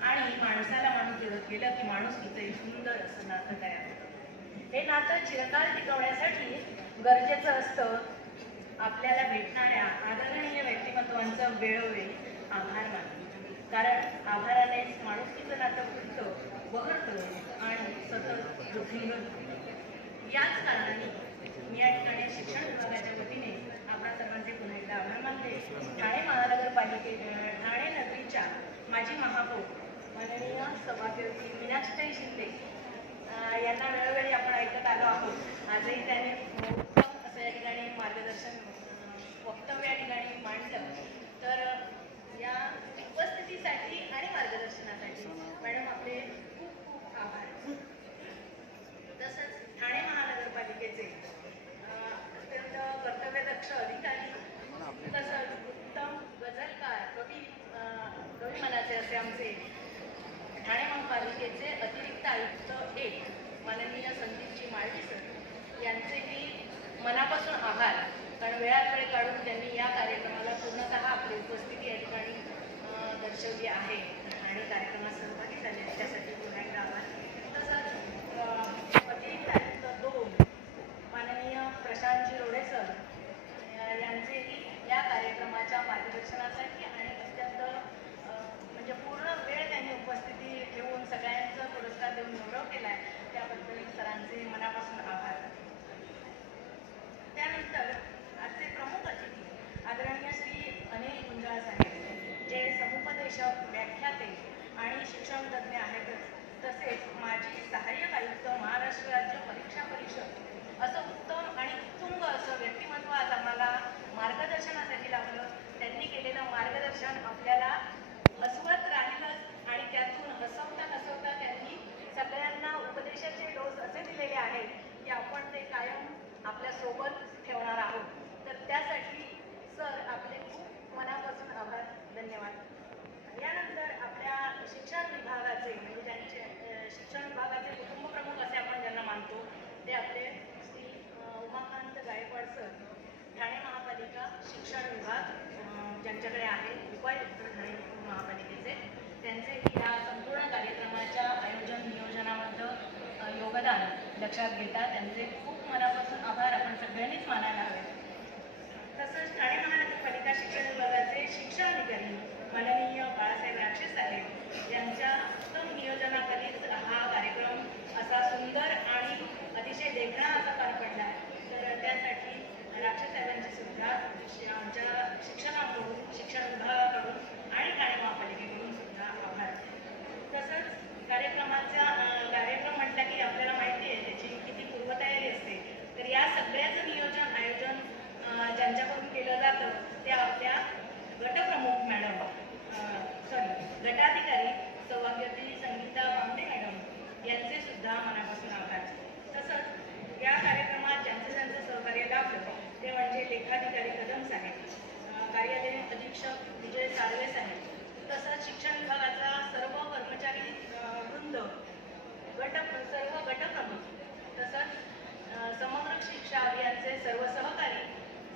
आणि माणसाला माणूस जोडत गेलं की माणुसकीचं एक सुंदर असं नातं तयार होतं. हे नातं चिरकाल टिकवण्यासाठी गरजेचं असतं आपल्याला भेटणाऱ्या आदरणीय व्यक्तिमत्वांचं वेळोवेळी आभार मानणे. कारण आभारानेच माणुसकीचं नातं फुटतं, बहरतं आणि सतत दृढीवर होतं. याच कारणाने मी या ठिकाणी शिक्षण विभागाच्या वतीने आपल्या सर्वांचे पुन्हा एकदा आभार मानते. ठाणे ठाणे नगरीच्या माजी महापौर माननीय सभापती मीनाक्षीताई शिंदे यांना वेळोवेळी आपण ऐकत आलो आहोत. आजही त्यांनी उत्तम असं या ठिकाणी मार्गदर्शन वक्तव्य या ठिकाणी मांडलं. तर या उपस्थितीसाठी आणि मार्गदर्शनासाठी मॅडम आपले खूप खूप आभार. तसंच ठाणे महानगरपालिकेचे अत्यंत कर्तव्यदक्ष अधिकारी तसंच उत्तम गझलकार कवी मनाचे असे आमचे ठाणे महापालिकेचे अतिरिक्त आयुक्त 1 माननीय संदीपजी माळवी सर यांचेही मनापासून आभार. कारण वेळात काढून त्यांनी या कार्यक्रमाला पूर्णतः आपली उपस्थिती या ठिकाणी दर्शवली आहे आणि कार्यक्रमात सहभागी झाले त्यासाठी पुन्हा एकदा आभार. तसंच अतिरिक्त आयुक्त 2 माननीय प्रशांतजी रोडे सर यांचेही या कार्यक्रमाच्या मार्गदर्शनासाठी आणि अत्यंत म्हणजे पूर्ण वेळ त्यांनी उपस्थिती ठेवून सगळ्यांचा पुरस्कार देऊन गौरव केला आहे त्याबद्दल सरांचे मनापासून आभार. त्यानंतर आजचे प्रमुख अतिथी आदरणीय श्री अनिल गुंजाळ साहेब जे समुपदेशक, व्याख्याते आणि शिक्षण तज्ज्ञ आहेत. तसेच माजी सहाय्यक आयुक्त महाराष्ट्र राज्य परीक्षा परिषद असं उत्तम आणि उत्तुंग असं व्यक्तिमत्व आज आम्हाला मार्गदर्शनासाठी लाभलं. त्यांनी केलेलं मार्गदर्शन आपल्याला हसवत राहिलंच आणि त्यातून हसवता त्यांनी सगळ्यांना उपदेशाचे डोस असे दिलेले आहेत की आपण ते कायम आपल्या सोबत ठेवणार आहोत. तर त्यासाठी सर आपले खूप मनापासून आभार, धन्यवाद. यानंतर आपल्या शिक्षण विभागाचे म्हणजे ज्यांचे शिक्षण विभागाचे कुटुंब प्रमुख असे आपण ज्यांना मानतो ते आपले श्री उमाकांत गायकवाड सर, ठाणे महापालिका शिक्षण विभाग ज्यांच्याकडे आहे उपायुक्त ठाणे महापालिकेचे, त्यांचे या संपूर्ण कार्यक्रमाच्या आयोजन नियोजनामध्ये योगदान लक्षात घेता त्यांचे खूप मनापासून आभार आपण सगळ्यांनीच मानायला हवे. तसंच ठाणे महानगरपालिका शिक्षण विभागाचे शिक्षण अधिकारी माननीय बाळासाहेब राक्षे साहेब यांच्या उत्तम नियोजनाखालीच हा कार्यक्रम असा सुंदर आणि अतिशय देखणा असा पार पडला आहे. तर त्यासाठी राक्षे साहेबांचे सुद्धा आमच्या शिक्षणाकडून, शिक्षण विभागाकडून आणि ठाणे महापालिकेकडून सुद्धा आभार. तसंच कार्यक्रम म्हटलं की आपल्याला माहिती आहे त्याची किती पूर्वतयारी असते. तर या सगळ्याचं नियोजन आयोजन ज्यांच्याकडून केलं जातं ते आपल्या गटप्रमुख मॅडम गटाधिकारी सौभाग्यवती संगीता बांबे मॅडम यांचे सुद्धा मनापासून आभार. तसंच या कार्यक्रमात ज्यांचं सहकार्य लाभलं ते म्हणजे लेखाधिकारी कदम साहेब, कार्यालयीन अधीक्षक विजय साळवे साहेब, तसंच शिक्षण विभागाचा सर्व कर्मचारी वृंद, सर्व गटप्रमुख, तसंच समग्र शिक्षा अभियानचे सर्व सहकारी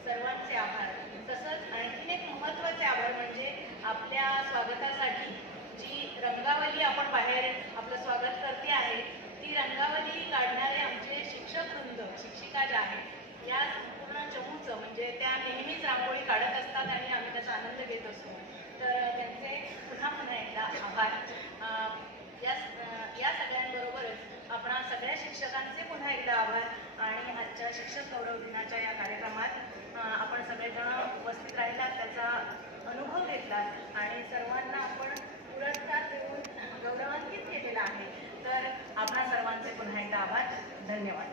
सर्वांचे आभार. तसंच आणखीन एक महत्त्वाचे आभार म्हणजे आपल्या स्वागतासाठी जी रंगावली आपण बाहेर आपलं स्वागत करते आहे ती रंगावली काढणारे आमचे शिक्षक वृंद, शिक्षिका ज्या आहेत या संपूर्ण चमूचं म्हणजे त्या नेहमीच रांगोळी काढत असतात आणि आम्ही त्याचा आनंद घेत असतो. तर त्यांचे पुन्हा एकदा आभार. या सगळ्यांबरोबरच आपणा सगळ्या शिक्षकांचे पुन्हा एकदा आभार. आणि आजच्या शिक्षक गौरव दिनाच्या या कार्यक्रमात आपण सगळेजण उपस्थित राहिलात, त्याचा अनुभव घेतला आणि सर्वांना आपण पुरस्कार देऊन गौरवान्वित केलेला आहे. तर आपणा सर्वांचे पुन्हा एकदा आभार, धन्यवाद.